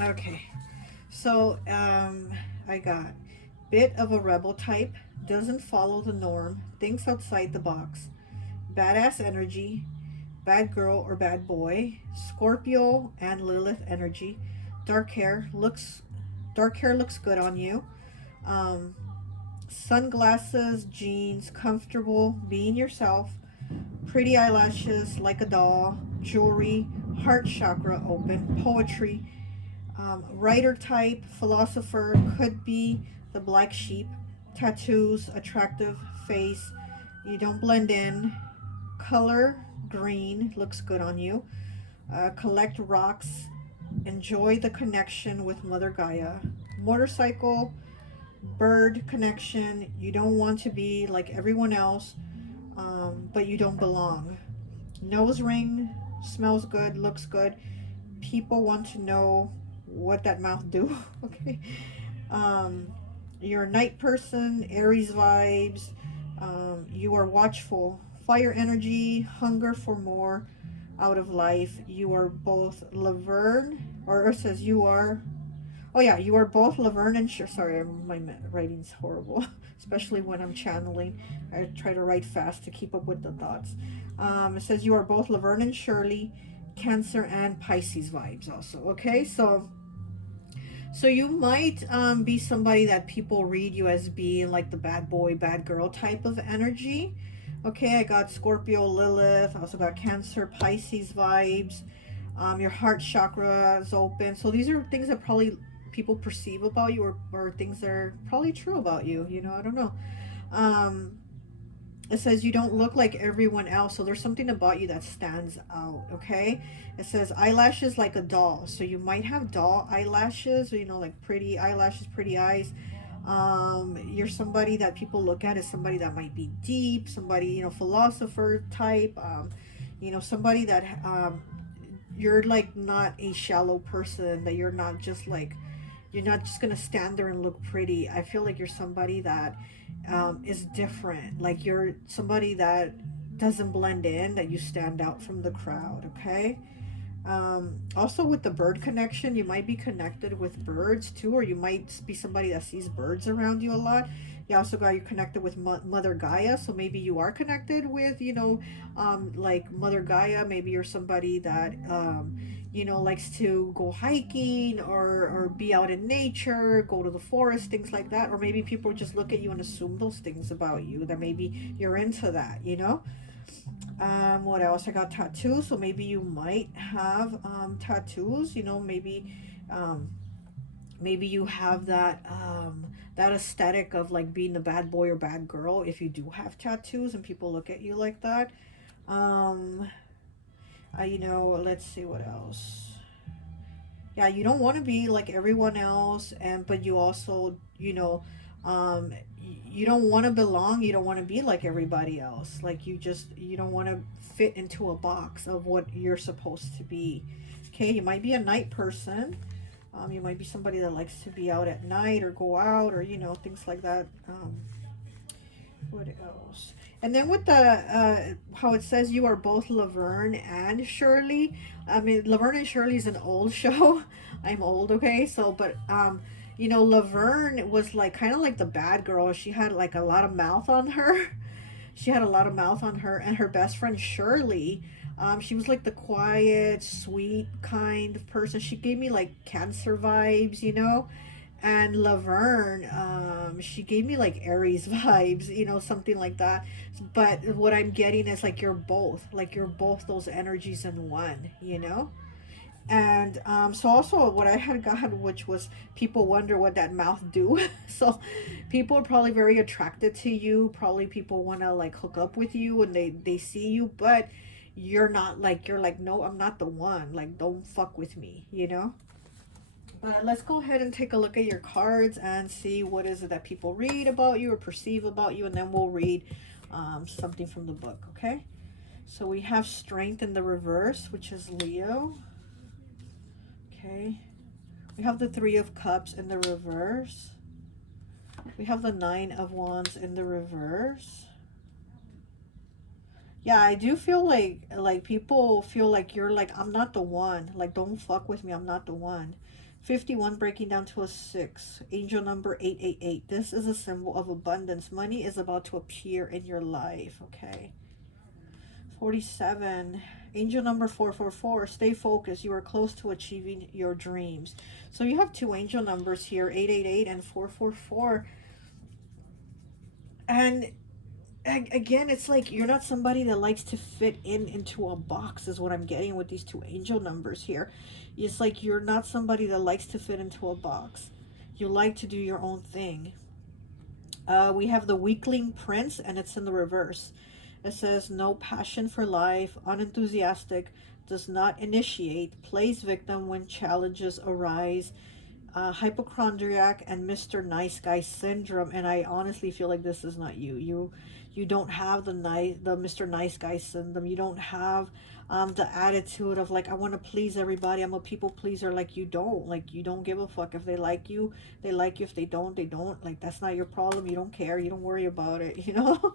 Okay, so I got bit of a rebel type, doesn't follow the norm, thinks outside the box, badass energy, bad girl or bad boy, Scorpio and Lilith energy, dark hair looks good on you. Um, Sunglasses, jeans, comfortable being yourself, pretty eyelashes like a doll, jewelry, heart chakra open, poetry, writer type, philosopher, could be the black sheep, Tattoos, attractive face. You don't blend in. Color, green, looks good on you. Collect rocks. Enjoy the connection with Mother Gaia. Motorcycle, bird connection. You don't want to be like everyone else, but you don't belong. Nose ring, smells good, looks good. People want to know what that mouth do. Okay. Um, you're a night person, Aries vibes. You are watchful, fire energy, hunger for more out of life. You are both Laverne, or it says you are. Oh yeah, you are both Laverne and sorry, my writing's horrible, especially when I'm channeling. I try to write fast to keep up with the thoughts. It says you are both Laverne and Shirley, Cancer and Pisces vibes also. Okay, so you might be somebody that people read you as being like the bad boy, bad girl type of energy. Okay, I got Scorpio, Lilith. I also got Cancer, Pisces vibes. Your heart chakra is open. So these are things that probably people perceive about you, or things that are probably true about you. You know, I don't know. Um, it says you don't look like everyone else, so there's something about you that stands out. Okay, it says eyelashes like a doll, so you might have doll eyelashes, or, you know, like pretty eyelashes, pretty eyes. You're somebody that people look at as somebody that might be deep, somebody, you know, philosopher type. You know, somebody that you're like not a shallow person, that you're not just like, you're not just gonna stand there and look pretty. I feel like you're somebody that is different. Like you're somebody that doesn't blend in, that you stand out from the crowd. Okay. Also, with the bird connection, you might be connected with birds too, or you might be somebody that sees birds around you a lot. You also got you connected with Mother Gaia, so maybe you are connected with, you know, like Mother Gaia. Maybe you're somebody that, you know, likes to go hiking, or be out in nature, go to the forest, things like that. Or maybe people just look at you and assume those things about you, that maybe you're into that, you know. What else? I got tattoos, so maybe you might have tattoos. You know, um, maybe you have that aesthetic of like being the bad boy or bad girl if you do have tattoos and people look at you like that. Um, you know, let's see what else. Yeah, you don't want to be like everyone else, and but you also, you know, you don't want to belong, you don't want to be like everybody else. Like you don't want to fit into a box of what you're supposed to be. Okay, you might be a night person. You might be somebody that likes to be out at night or go out, or, you know, things like that. What else? And then with the how it says you are both Laverne and Shirley. I mean, Laverne and Shirley is an old show. I'm old, okay? So, but you know, Laverne was like kind of like the bad girl. She had like a lot of mouth on her. She had a lot of mouth on her, and her best friend Shirley. She was like the quiet, sweet kind of person. She gave me like Cancer vibes, you know. And Laverne, she gave me like Aries vibes, you know, something like that. But what I'm getting is like you're both those energies in one, you know. And so also what I had got, which was people wonder what that mouth do. So people are probably very attracted to you. Probably people want to like hook up with you when they see you, but you're not like, you're like, no, I'm not the one. Like, don't fuck with me, you know. But let's go ahead and take a look at your cards and see what is it that people read about you or perceive about you, and then we'll read something from the book, okay? So we have Strength in the reverse, which is Leo. Okay. We have the Three of Cups in the reverse. We have the Nine of Wands in the reverse. Yeah, I do feel like people feel like you're like, I'm not the one. Like, don't fuck with me. I'm not the one. 51 breaking down to a 6. Angel number 888. This is a symbol of abundance. Money is about to appear in your life, okay? 47. Angel number 444. Stay focused. You are close to achieving your dreams. So you have two angel numbers here, 888 and 444. And again, it's like you're not somebody that likes to fit into a box, is what I'm getting with these two angel numbers here. It's like you're not somebody that likes to fit into a box. You like to do your own thing. We have the weakling prince, and it's in the reverse. It says no passion for life, unenthusiastic, does not initiate, plays victim when challenges arise, hypochondriac, and Mr. Nice Guy syndrome. And I honestly feel like this is not you. You don't have the Mr. Nice Guy syndrome. You don't have the attitude of like I want to please everybody. I'm a people pleaser. Like you don't give a fuck if they like you. They like you. If they don't, they don't. Like that's not your problem. You don't care. You don't worry about it. You know.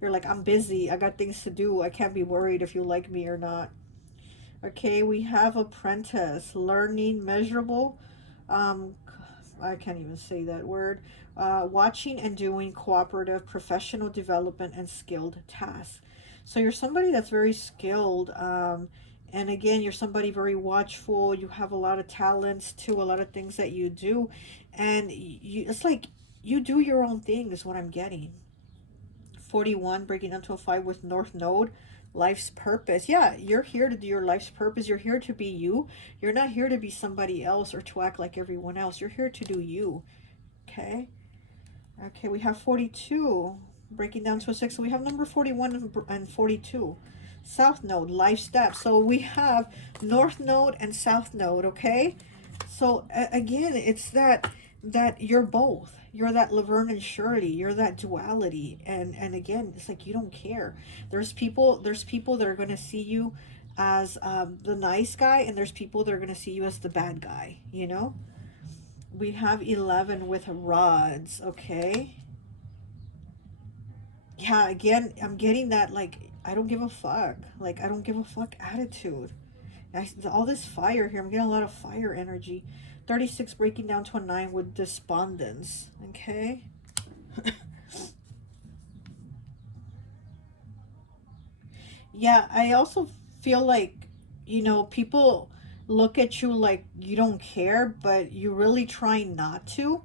You're like I'm busy. I got things to do. I can't be worried if you like me or not. Okay, we have apprentice, learning, measurable. Um, I can't even say that word. Watching and doing cooperative, professional development, and skilled tasks. So you're somebody that's very skilled. And again, you're somebody very watchful. You have a lot of talents too, a lot of things that you do. And it's like you do your own thing, is what I'm getting. 41 breaking down to a 5 with north node, life's purpose. Yeah, you're here to do your life's purpose. You're here to be you. You're not here to be somebody else or to act like everyone else. You're here to do you. Okay. Okay, we have 42 breaking down to a 6. So we have number 41 and 42. South node, life steps. So we have north node and south node. Okay. So again, it's that you're both. You're that Laverne and Shirley. You're that duality. And again, it's like you don't care. There's people that are going to see you as the nice guy, and there's people that are going to see you as the bad guy. You know. We have 11 with rods. Okay. Yeah. Again, I'm getting that like I don't give a fuck. Like I don't give a fuck attitude. All this fire here. I'm getting a lot of fire energy. 36 breaking down to a 9 with despondence. Okay. Yeah, I also feel like, people look at you like you don't care, but you really try not to,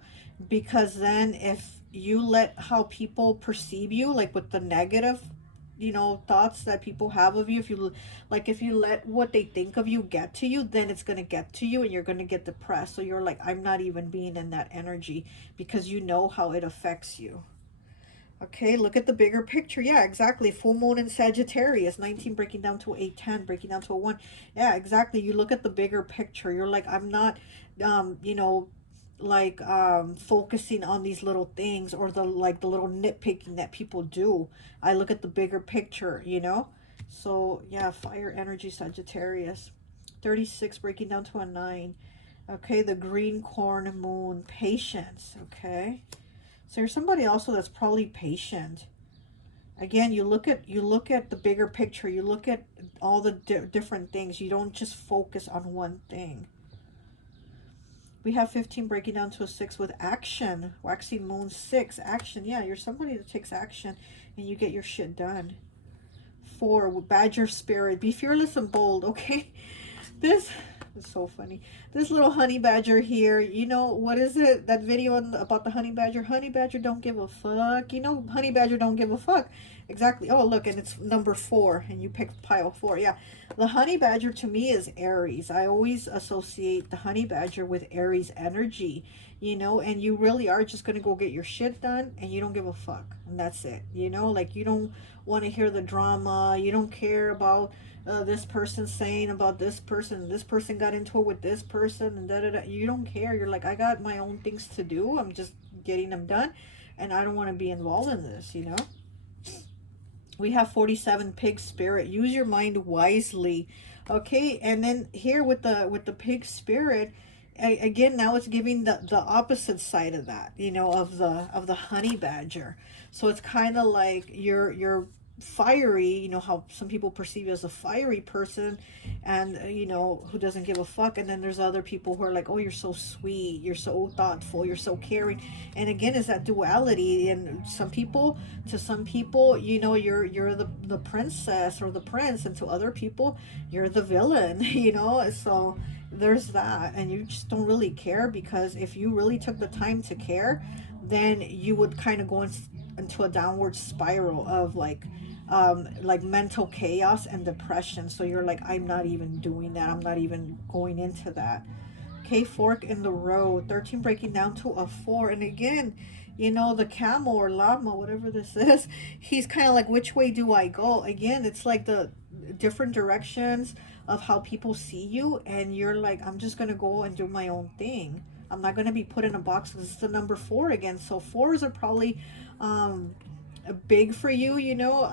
because then if you let how people perceive you, like with the negative, thoughts that people have of you, if you let what they think of you get to you, then it's going to get to you and you're going to get depressed. So you're like, I'm not even being in that energy because you know how it affects you. Okay, look at the bigger picture. Yeah, exactly. Full moon in Sagittarius, 19 breaking down to 8, 10 breaking down to a 1. Yeah, exactly. You look at the bigger picture. You're like, I'm not, um, you know, focusing on these little things or the little nitpicking that people do. I look at the bigger picture. So, yeah, fire energy Sagittarius. 36 breaking down to a 9. Okay, the green corn moon, patience. Okay. So you're somebody also that's probably patient. Again, you look at the bigger picture. You look at all the different things. You don't just focus on one thing. We have 15 breaking down to a 6 with action. Waxing moon 6, action. Yeah, you're somebody that takes action and you get your shit done. 4 with badger spirit. Be fearless and bold, okay? This is so funny. This little honey badger here, what is it? That video about the honey badger? Honey badger don't give a fuck. Honey badger don't give a fuck. Exactly. Oh, look, and it's number 4, and you picked pile 4. Yeah. The honey badger to me is Aries. I always associate the honey badger with Aries energy, and you really are just going to go get your shit done, and you don't give a fuck. And that's it. Like you don't want to hear the drama. You don't care about this person saying about this person got into it with this person, and da da da. You don't care. You're like, I got my own things to do. I'm just getting them done, and I don't want to be involved in this. We have 47 pig spirit. Use your mind wisely. Okay, and then here with the pig spirit, again, now it's giving the opposite side of that, of the honey badger. So it's kind of like you're fiery, how some people perceive you as a fiery person, and who doesn't give a fuck. And then there's other people who are like, oh, you're so sweet, you're so thoughtful, you're so caring. And again, is that duality. And to some people, you're the princess or the prince, and to other people you're the villain. So there's that, and you just don't really care, because if you really took the time to care, then you would kind of go into a downward spiral of like mental chaos and depression. So you're like, I'm not even doing that. I'm not even going into that. Okay, fork in the road. 13 breaking down to a 4. And again, You know, the camel or llama, whatever this is, he's kind of like, which way do I go? Again, it's like the different directions of how people see you, and you're like, I'm just gonna go and do my own thing. I'm not gonna be put in a box. This is the number four again. So fours are probably um big for you, you know.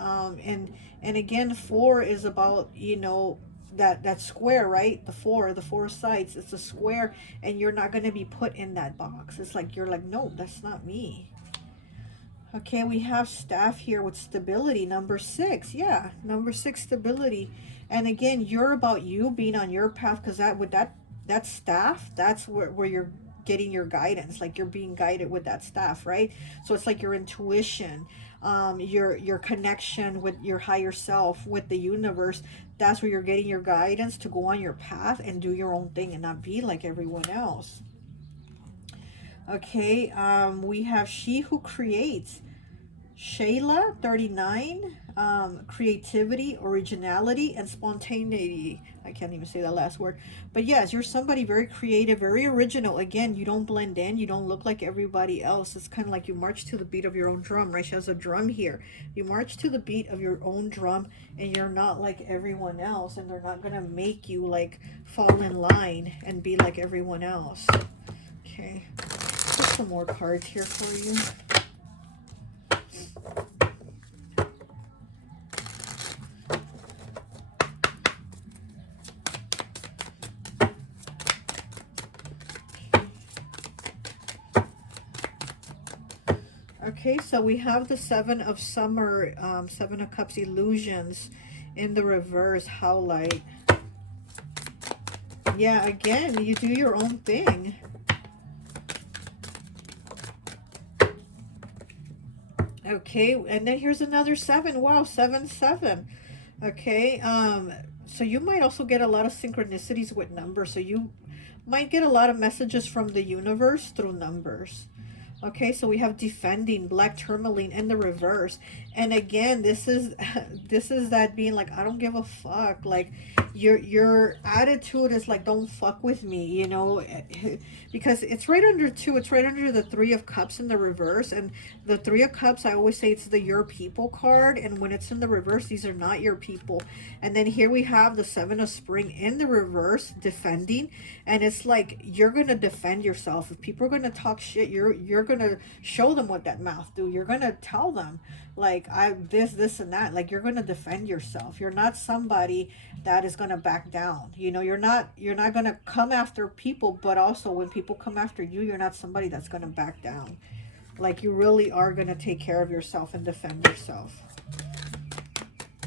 And again, four is about, you know, that square, right? The four sides, it's a square, and you're not going to be put in that box. It's like you're like, no, that's not me. Okay, we have staff here with stability, number six. Yeah, number six, stability. And again, you're about you being on your path, because that with that staff, that's where you're getting your guidance. Like you're being guided with that staff, right? So it's like your intuition, your connection with your higher self, with the universe. That's where you're getting your guidance to go on your path and do your own thing and not be like everyone else. Okay, we have she who creates. Shayla, 39, creativity, originality, and spontaneity. I can't even say that last word. But yes, you're somebody very creative, very original. Again, you don't blend in. You don't look like everybody else. It's kind of like you march to the beat of your own drum, right? She has a drum here. You march to the beat of your own drum, and you're not like everyone else. And they're not going to make you like fall in line and be like everyone else. Okay. Put some more cards here for you. Okay, so we have the Seven of Summer, Seven of Cups, illusions in the reverse, Howlite. Yeah, again, you do your own thing. Okay, and then here's another seven. Wow, 7, 7. Okay, so you might also get a lot of synchronicities with numbers. So you might get a lot of messages from the universe through numbers. Okay, so we have defending, black tourmaline in the reverse. And again, this is this is that being like, I don't give a fuck. Like your attitude is like, don't fuck with me, you know, because it's right under two. It's right under the Three of Cups in the reverse. And the Three of Cups, I always say it's the your people card. And when it's in the reverse, these are not your people. And then here we have the Seven of Spring in the reverse, defending. And it's like you're gonna defend yourself. If people are gonna talk shit, you're gonna show them what that mouth do. You're gonna tell them like, I this and that. Like you're gonna defend yourself. You're not somebody that is gonna back down. You know, you're not gonna come after people, but also when people come after you, you're not somebody that's gonna back down. Like you really are gonna take care of yourself and defend yourself.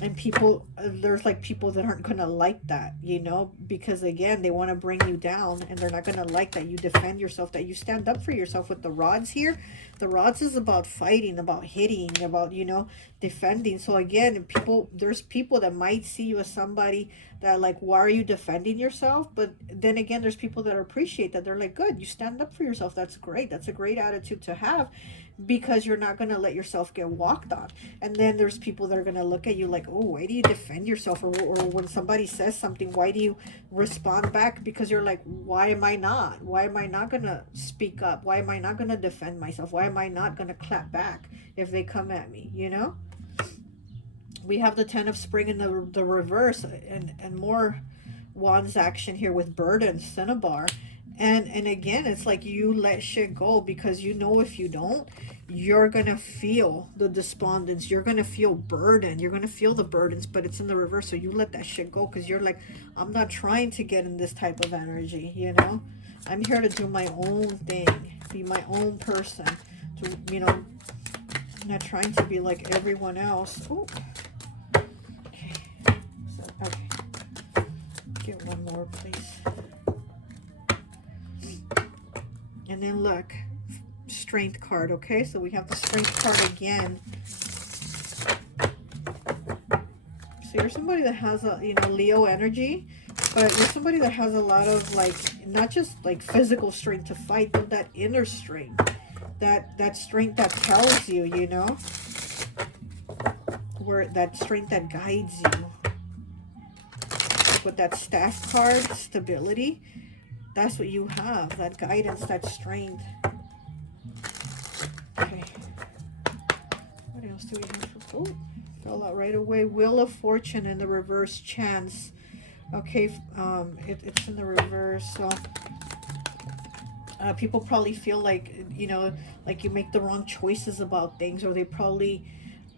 And people, there's like people that aren't gonna like that, you know, because again, they want to bring you down, and they're not gonna like that you defend yourself, that you stand up for yourself. With the rods here, the rods is about fighting, about hitting, about, you know, defending. So again, people, there's people that might see you as somebody that like, why are you defending yourself? But then again, there's people that appreciate that. They're like, good, you stand up for yourself. That's great. That's a great attitude to have, because you're not going to let yourself get walked on. And then there's people that are going to look at you like, oh, why do you defend yourself? Or when somebody says something, why do you respond back? Because you're like, why am I not? Why am I not going to speak up? Why am I not going to defend myself? Why am I not going to clap back if they come at me, you know? We have the Ten of Spring in the reverse, and more wands action here with burden, cinnabar. And again, it's like you let shit go, because you know if you don't, you're gonna feel the despondence, you're gonna feel burden, you're gonna feel the burdens, but it's in the reverse. So you let that shit go, because you're like, I'm not trying to get in this type of energy, you know. I'm here to do my own thing, be my own person, to, you know, I'm not trying to be like everyone else. Ooh. Okay, so, okay, get one more please. And then look, strength card. Okay, so we have the strength card again. So you're somebody that has a, you know, Leo energy, but you're somebody that has a lot of like, not just like physical strength to fight, but that inner strength, that strength that tells you, you know, where that strength that guides you. With that staff card, stability, that's what you have, that guidance, that strength. Okay. else do we have for, oh, fell out right away. Wheel of Fortune in the reverse, Chance. Okay, it's in the reverse, so people probably feel like, you know, like you make the wrong choices about things, or they probably,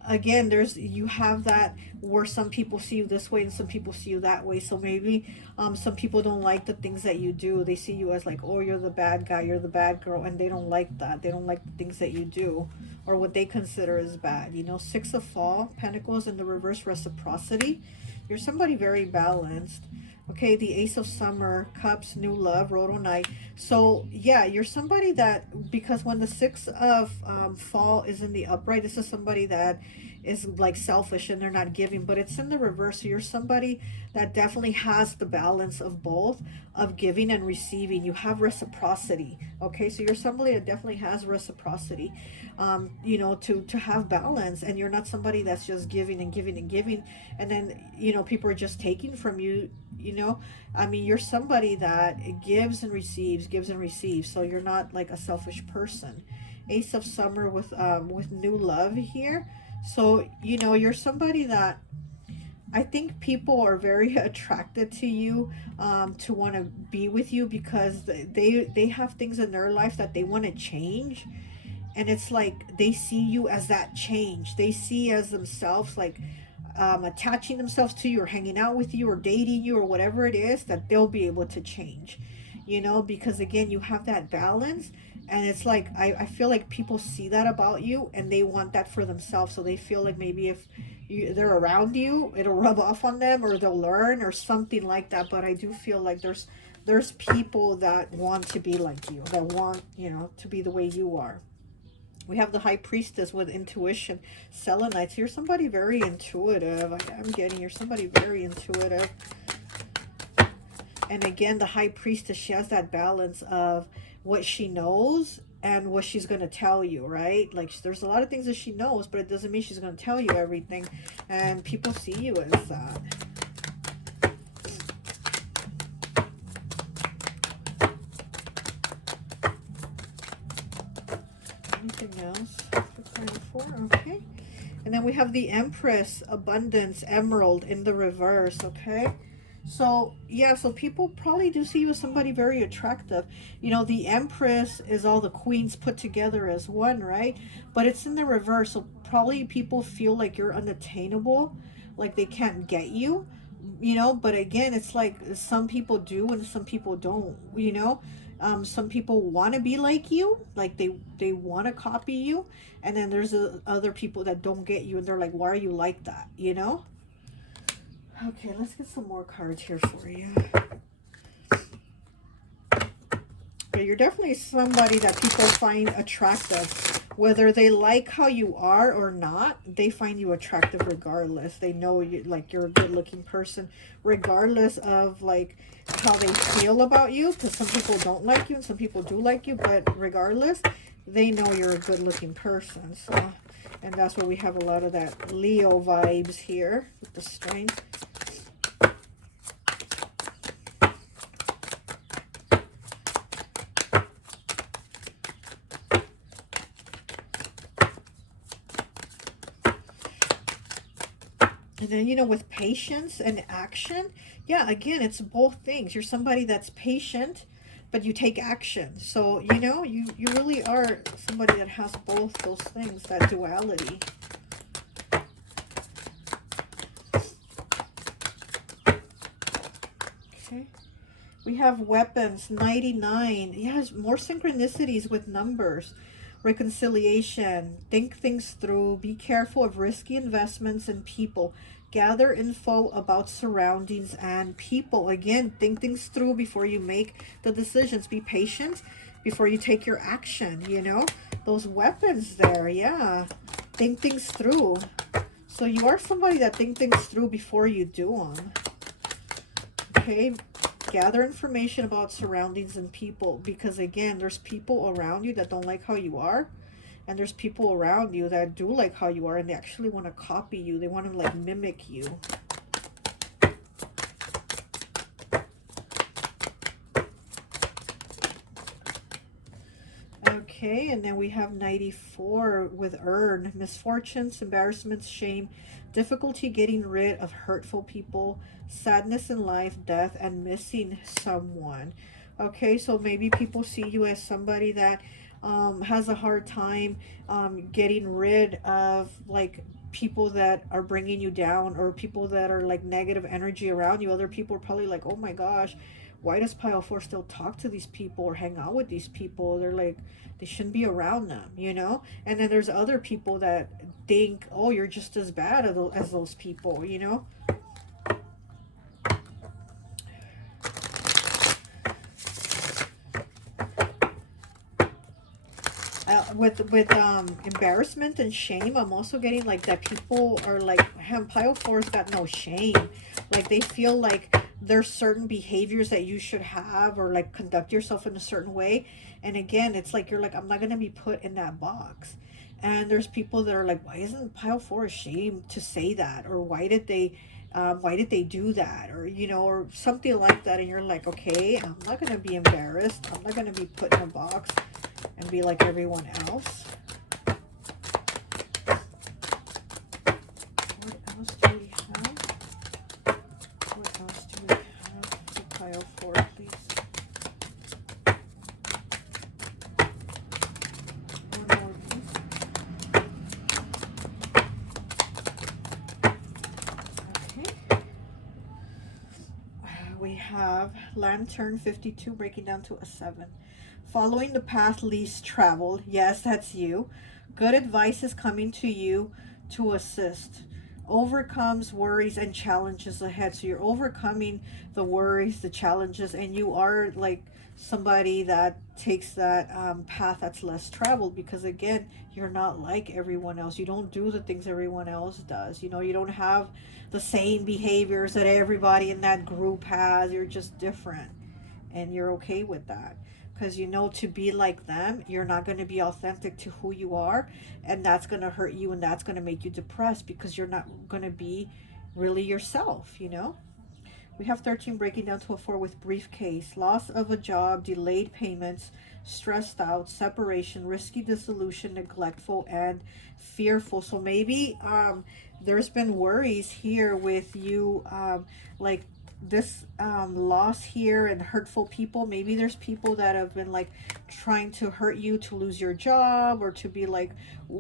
again, you have that where some people see you this way and some people see you that way. So maybe some people don't like the things that you do. They see you as like, oh, you're the bad guy, you're the bad girl, and they don't like that. They don't like the things that you do or what they consider as bad. You know, Six of Fall Pentacles in the reverse, reciprocity. You're somebody very balanced. Okay, the Ace of Summer, Cups, New Love, Rhodonite. So yeah, you're somebody that, because when the Six of Fall is in the upright, this is somebody that is like selfish and they're not giving, but it's in the reverse. So you're somebody that definitely has the balance of both, of giving and receiving. You have reciprocity. Okay, so you're somebody that definitely has reciprocity, you know, to have balance, and you're not somebody that's just giving and giving and giving, and then, you know, people are just taking from you. You know, I mean, you're somebody that gives and receives, gives and receives. So you're not like a selfish person. Ace of Summer with New Love here. So, you know, you're somebody that I think people are very attracted to you, to want to be with you, because they have things in their life that they want to change, and it's like they see you as that change. They see as themselves like attaching themselves to you or hanging out with you or dating you or whatever it is, that they'll be able to change, you know, because again, you have that balance. And it's like I feel like people see that about you and they want that for themselves. So they feel like maybe if they're around you, it'll rub off on them, or they'll learn or something like that. But I do feel like there's people that want to be like you, that want, you know, to be the way you are. We have the High Priestess with intuition, Selenites. You're somebody very intuitive. I'm getting you're somebody very intuitive. And again, the High Priestess, she has that balance of what she knows and what she's going to tell you, right? Like, there's a lot of things that she knows, but it doesn't mean she's going to tell you everything. And people see you as that. Anything else for 24? Okay. And then we have the Empress, Abundance, Emerald in the reverse, okay? So, yeah, so people probably do see you as somebody very attractive. You know, the Empress is all the queens put together as one, right? But it's in the reverse, so probably people feel like you're unattainable, like they can't get you, you know? But again, it's like some people do and some people don't, you know? Some people want to be like you, like they want to copy you, and then there's other people that don't get you and they're like, why are you like that, you know? Okay, let's get some more cards here for you. But you're definitely somebody that people find attractive. Whether they like how you are or not, they find you attractive regardless. They know you, like, you're a good looking person, regardless of like how they feel about you, because some people don't like you and some people do like you, but regardless, they know you're a good looking person. So, and that's where we have a lot of that Leo vibes here with the strength. And then, you know, with patience and action, yeah, again, it's both things. You're somebody that's patient, but you take action. So, you know, you really are somebody that has both those things, that duality. Okay. We have weapons, 99. Yes, more synchronicities with numbers. Reconciliation, think things through, be careful of risky investments and people. Gather info about surroundings and people. Again, think things through before you make the decisions. Be patient before you take your action, you know? Those weapons there, yeah. Think things through. So you are somebody that think things through before you do them. Okay, gather information about surroundings and people, because again, there's people around you that don't like how you are, and there's people around you that do like how you are, and they actually want to copy you. They want to like mimic you. Okay. Okay, and then we have 94 with earn, misfortunes, embarrassments, shame, difficulty getting rid of hurtful people, sadness in life, death, and missing someone. Okay, so maybe people see you as somebody that has a hard time getting rid of like people that are bringing you down, or people that are like negative energy around you. Other people are probably like, oh my gosh, why does pile 4 still talk to these people or hang out with these people? They're like, they shouldn't be around them, you know? And then there's other people that think, oh, you're just as bad as those people, you know? With embarrassment and shame, I'm also getting like that people are like, pile 4's got no shame. Like they feel like there's certain behaviors that you should have, or like conduct yourself in a certain way. And again, it's like you're like, I'm not gonna be put in that box. And there's people that are like, why isn't pile 4 ashamed to say that, or why did they do that, or you know, or something like that. And you're like, okay, I'm not gonna be embarrassed, I'm not gonna be put in a box and be like everyone else. What else do we have? What else do we have for pile 4, please? One more, please. Okay. We have Lantern 52 breaking down to a 7. Following the path least traveled. Yes, that's you. Good advice is coming to you to assist. Overcomes worries and challenges ahead. So you're overcoming the worries, the challenges, and you are like somebody that takes that path that's less traveled, because again, you're not like everyone else. You don't do the things everyone else does. You know, you don't have the same behaviors that everybody in that group has. You're just different, and you're okay with that, because you know, to be like them, you're not going to be authentic to who you are, and that's going to hurt you, and that's going to make you depressed, because you're not going to be really yourself, you know. We have 13 breaking down to a 4 with briefcase, loss of a job, delayed payments, stressed out, separation, risky dissolution, neglectful, and fearful. So maybe there's been worries here with you, like this loss here, and hurtful people. Maybe there's people that have been like trying to hurt you to lose your job, or to be like,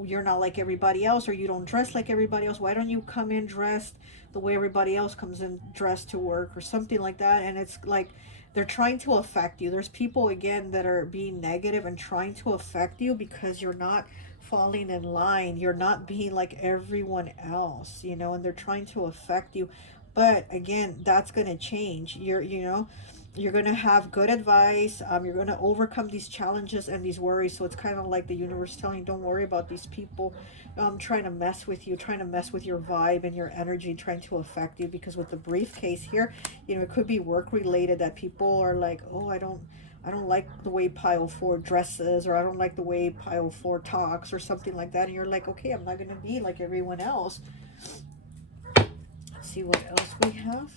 you're not like everybody else, or you don't dress like everybody else. Why don't you come in dressed the way everybody else comes in dressed to work, or something like that? And it's like they're trying to affect you. There's people again that are being negative and trying to affect you, because you're not falling in line, you're not being like everyone else, you know, and they're trying to affect you. But again, that's going to change. You know, you're going to have good advice. You're going to overcome these challenges and these worries. So it's kind of like the universe telling you, don't worry about these people trying to mess with you, trying to mess with your vibe and your energy, trying to affect you. Because with the briefcase here, you know, it could be work related, that people are like, oh, I don't like the way pile 4 dresses, or I don't like the way pile 4 talks, or something like that. And you're like, okay, I'm not going to be like everyone else. Let's see what else we have.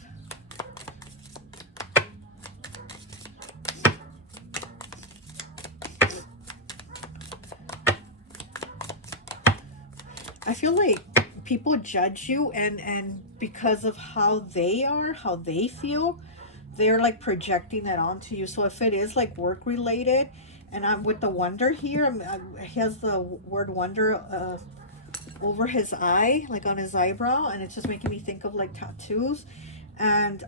I feel like people judge you, and because of how they are, how they feel, they're like projecting that onto you. So if it is like work related, and I'm with the wonder here, he has the word wonder over his eye, like on his eyebrow, and it's just making me think of like tattoos. And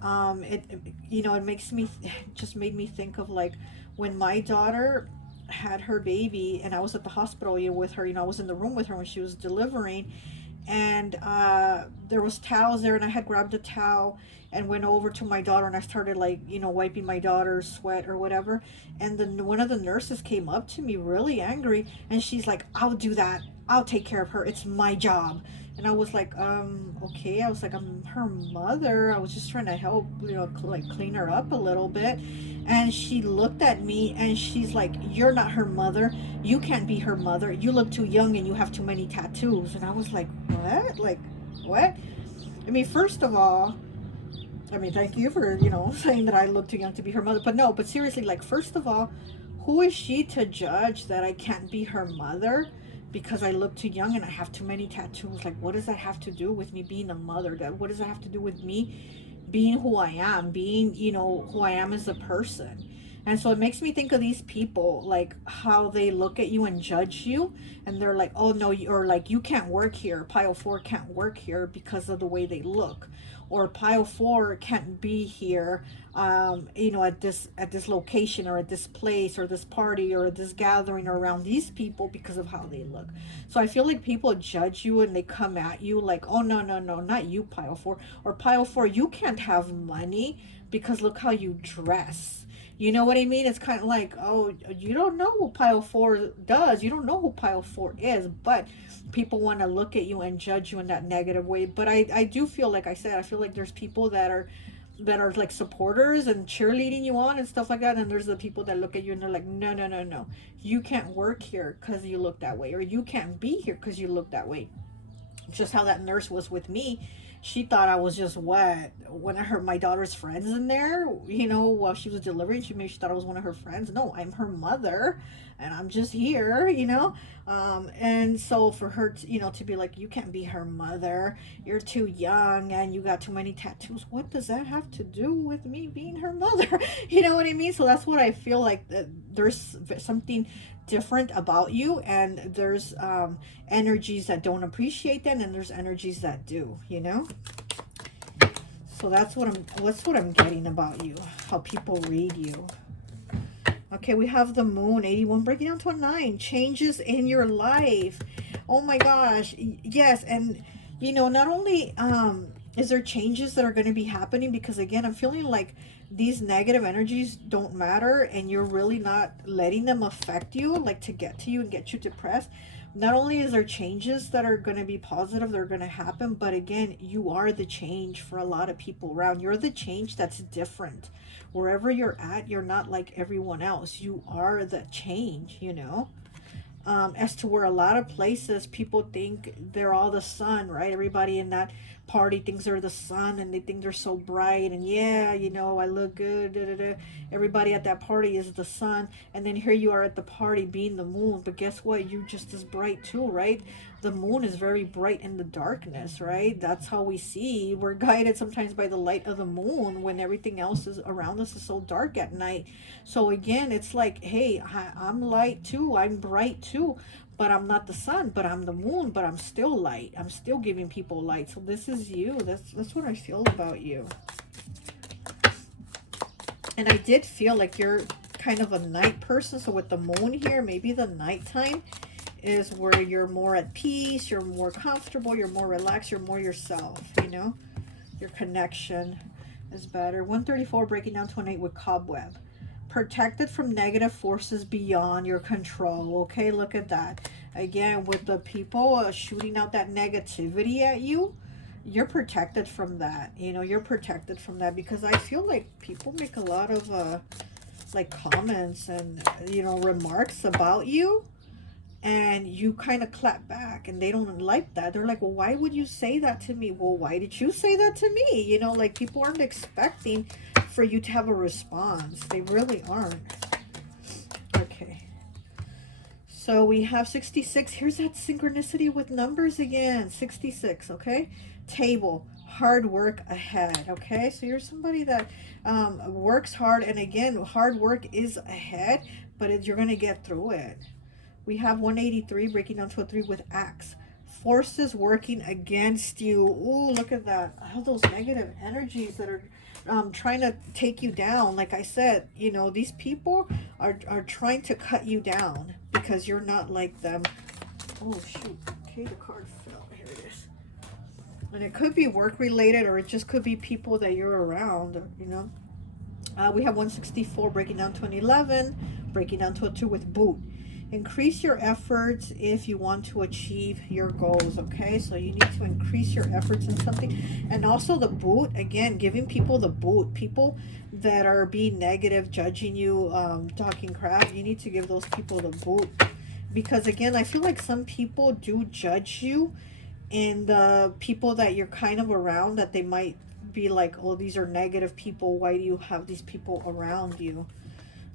you know, it makes me just made me think of like when my daughter had her baby, and I was at the hospital, you know, with her. You know, I was in the room with her when she was delivering, and there was towels there, and I had grabbed a towel and went over to my daughter, and I started like, you know, wiping my daughter's sweat or whatever. And then one of the nurses came up to me really angry, and she's like, I'll do that, I'll take care of her, it's my job. And I was like, okay. I was like, I'm her mother, I was just trying to help, you know, like clean her up a little bit. And she looked at me and she's like, you're not her mother, you can't be her mother, you look too young and you have too many tattoos. And I was like, what? Like, what? I mean, first of all, I mean, thank you for, you know, saying that I look too young to be her mother. But no, but seriously, like, first of all, Who is she to judge that I can't be her mother because I look too young and I have too many tattoos? Like, what does that have to do with me being a mother? That what does that have to do with me being who I am, being, who I am as a person? And so it makes me think of these people, like how they look at you and judge you, and they're like, "Oh no," or like, "You can't work here. Pile 4 can't work here because of the way they look." Or pile 4 can't be here, at this location or at this place or this party or this gathering or around these people because of how they look. So I feel like people judge you and they come at you like, "Oh no, no, no, not you, pile 4." Or pile 4, "You can't have money because look how you dress." You know what I mean? It's kind of like, "Oh, you don't know who pile 4 does. You don't know who pile 4 is." But people want to look at you and judge you in that negative way. But I do feel, like I said, I feel like there's people that are like supporters and cheerleading you on and stuff like that, and there's the people that look at you and they're like, "No, no, no, no, you can't work here because you look that way, or you can't be here because you look that way." Just how that nurse was with me. She thought I was just what, one of my daughter's friends in there, while she was delivering. She thought I was one of her friends. No, I'm her mother, and I'm just here. And so for her to be like, "You can't be her mother. You're too young, and you got too many tattoos." What does that have to do with me being her mother? You know what I mean? So that's what I feel like. There's something different about you, and there's energies that don't appreciate that, and there's energies that do. So that's what I'm getting about you, how people read you. Okay, we have the moon, 81, breaking down to a 9. Changes in your life. Oh my gosh. Yes, and not only is there changes that are going to be happening, because again, I'm feeling like these negative energies don't matter, and you're really not letting them affect you, like to get to you and get you depressed. Not only is there changes that are going to be positive, that are going to happen, but again, you are the change for a lot of people around. You're the change that's different. Wherever you're at, you're not like everyone else. You are the change. As to where a lot of places people think they're all the sun, right? Everybody in that party thinks they're the sun, and they think they're so bright, and yeah, I look good, da, da, da. Everybody at that party is the sun, and then here you are at the party being the moon. But guess what? You're just as bright too, right? The moon is very bright in the darkness, right? That's how we see. We're guided sometimes by the light of the moon when everything else is around us is so dark at night. So again, it's like, hey, I'm light too, I'm bright too, but I'm not the sun, but I'm the moon, but I'm still light. I'm still giving people light. So this is you. That's what I feel about you. And I did feel like you're kind of a night person. So with the moon here, maybe the nighttime is where you're more at peace, you're more comfortable, you're more relaxed, you're more yourself. Your connection is better. 134, breaking down to an 8 with cobweb. Protected from negative forces beyond your control. Okay, look at that. Again, with the people shooting out that negativity at you, you're protected from that. You're protected from that, because I feel like people make a lot of like comments and remarks about you, and you kind of clap back, and they don't like that. They're like, "Well, why would you say that to me?" Well, why did you say that to me? Like, people aren't expecting for you to have a response. They really aren't. Okay, so we have 66. Here's that synchronicity with numbers again. 66. Okay, table, hard work ahead. Okay, so you're somebody that works hard, and again, hard work is ahead, but you're gonna get through it. We have 183, breaking down to a 3 with axe. Forces working against you. Ooh, look at that. All those negative energies that are trying to take you down. Like I said, these people are trying to cut you down because you're not like them. Oh, shoot. Okay, the card fell. Here it is. And it could be work related, or it just could be people that you're around. We have 164, breaking down to an 11, breaking down to a 2 with boot. Increase your efforts if you want to achieve your goals. Okay, so you need to increase your efforts in something. And also the boot, again, giving people the boot. People that are being negative, judging you, talking crap, you need to give those people the boot. Because again, I feel like some people do judge you, and the people that you're kind of around, that they might be like, "Oh, these are negative people. Why do you have these people around you?"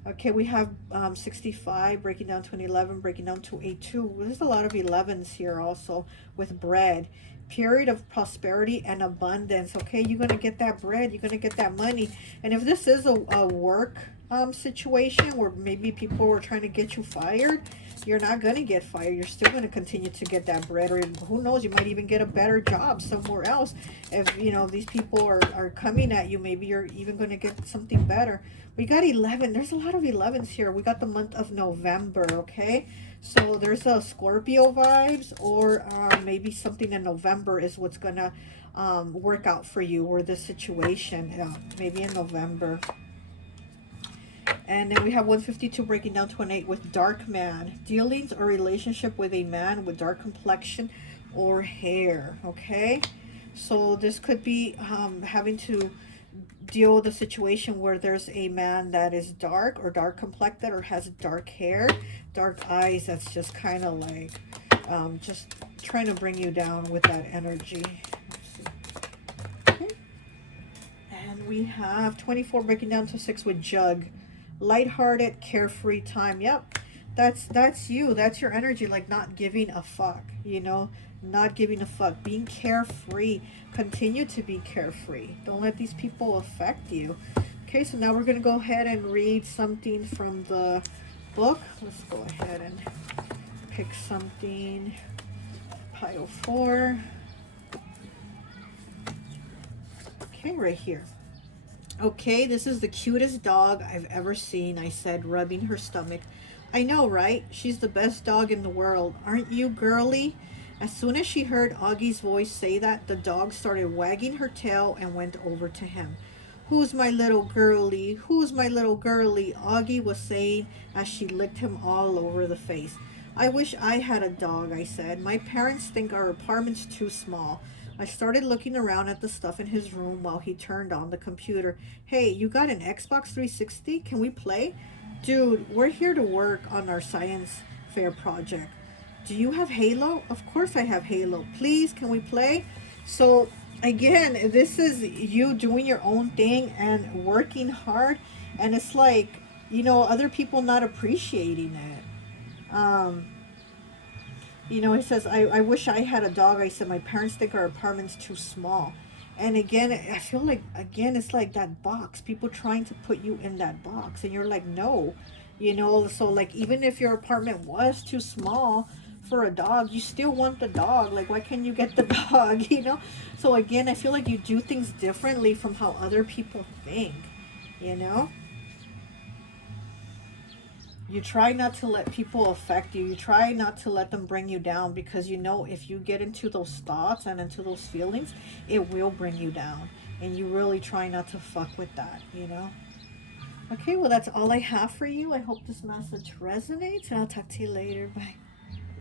Okay, we have 65 breaking down to an 11, breaking down to a 2. There's a lot of 11s here also with bread. Period of prosperity and abundance. Okay, you're going to get that bread. You're going to get that money. And if this is a work situation where maybe people were trying to get you fired, you're not going to get fired. You're still going to continue to get that bread. Or who knows, you might even get a better job somewhere else. If, you know, these people are coming at you, maybe you're even going to get something better. We got 11. There's a lot of 11s here. We got the month of November, okay? So there's a Scorpio vibes, or maybe something in November is what's going to work out for you, or the situation, maybe in November. And then we have 152 breaking down to an 8 with dark man. Dealings or relationship with a man with dark complexion or hair, okay? So this could be having to deal with a situation where there's a man that is dark or dark complected or has dark hair, dark eyes. That's just kind of like just trying to bring you down with that energy. Let's see. Okay. And we have 24 breaking down to 6 with jug. Lighthearted, carefree time. Yep. That's you. That's your energy, like not giving a fuck, you know? Not giving a fuck. Being carefree. Continue to be carefree. Don't let these people affect you. Okay, so now we're going to go ahead and read something from the book. Let's go ahead and pick something. Pile 4. Okay, right here. Okay, this is the cutest dog I've ever seen, I said, rubbing her stomach. I know, right? She's the best dog in the world. Aren't you, girly? As soon as she heard Augie's voice say that, the dog started wagging her tail and went over to him. Who's my little girly? Who's my little girly? Augie was saying as she licked him all over the face. I wish I had a dog, I said. My parents think our apartment's too small. I started looking around at the stuff in his room while he turned on the computer. Hey, you got an Xbox 360? Can we play? Dude, we're here to work on our science fair project. Do you have Halo? Of course I have Halo. Please, can we play? So, again, this is you doing your own thing and working hard. And it's like, you know, other people not appreciating it. You know, he says, I wish I had a dog. I said, my parents think our apartment's too small. And again, I feel like, again, it's like that box. People trying to put you in that box. And you're like, no. You know, so like, even if your apartment was too small for a dog, you still want the dog. Like, why can't you get the dog, you know? So again, I feel like you do things differently from how other people think, you know? You try not to let people affect you. You try not to let them bring you down, because you know if you get into those thoughts and into those feelings, it will bring you down. And you really try not to fuck with that, you know? Okay, well, that's all I have for you. I hope this message resonates, and I'll talk to you later. Bye.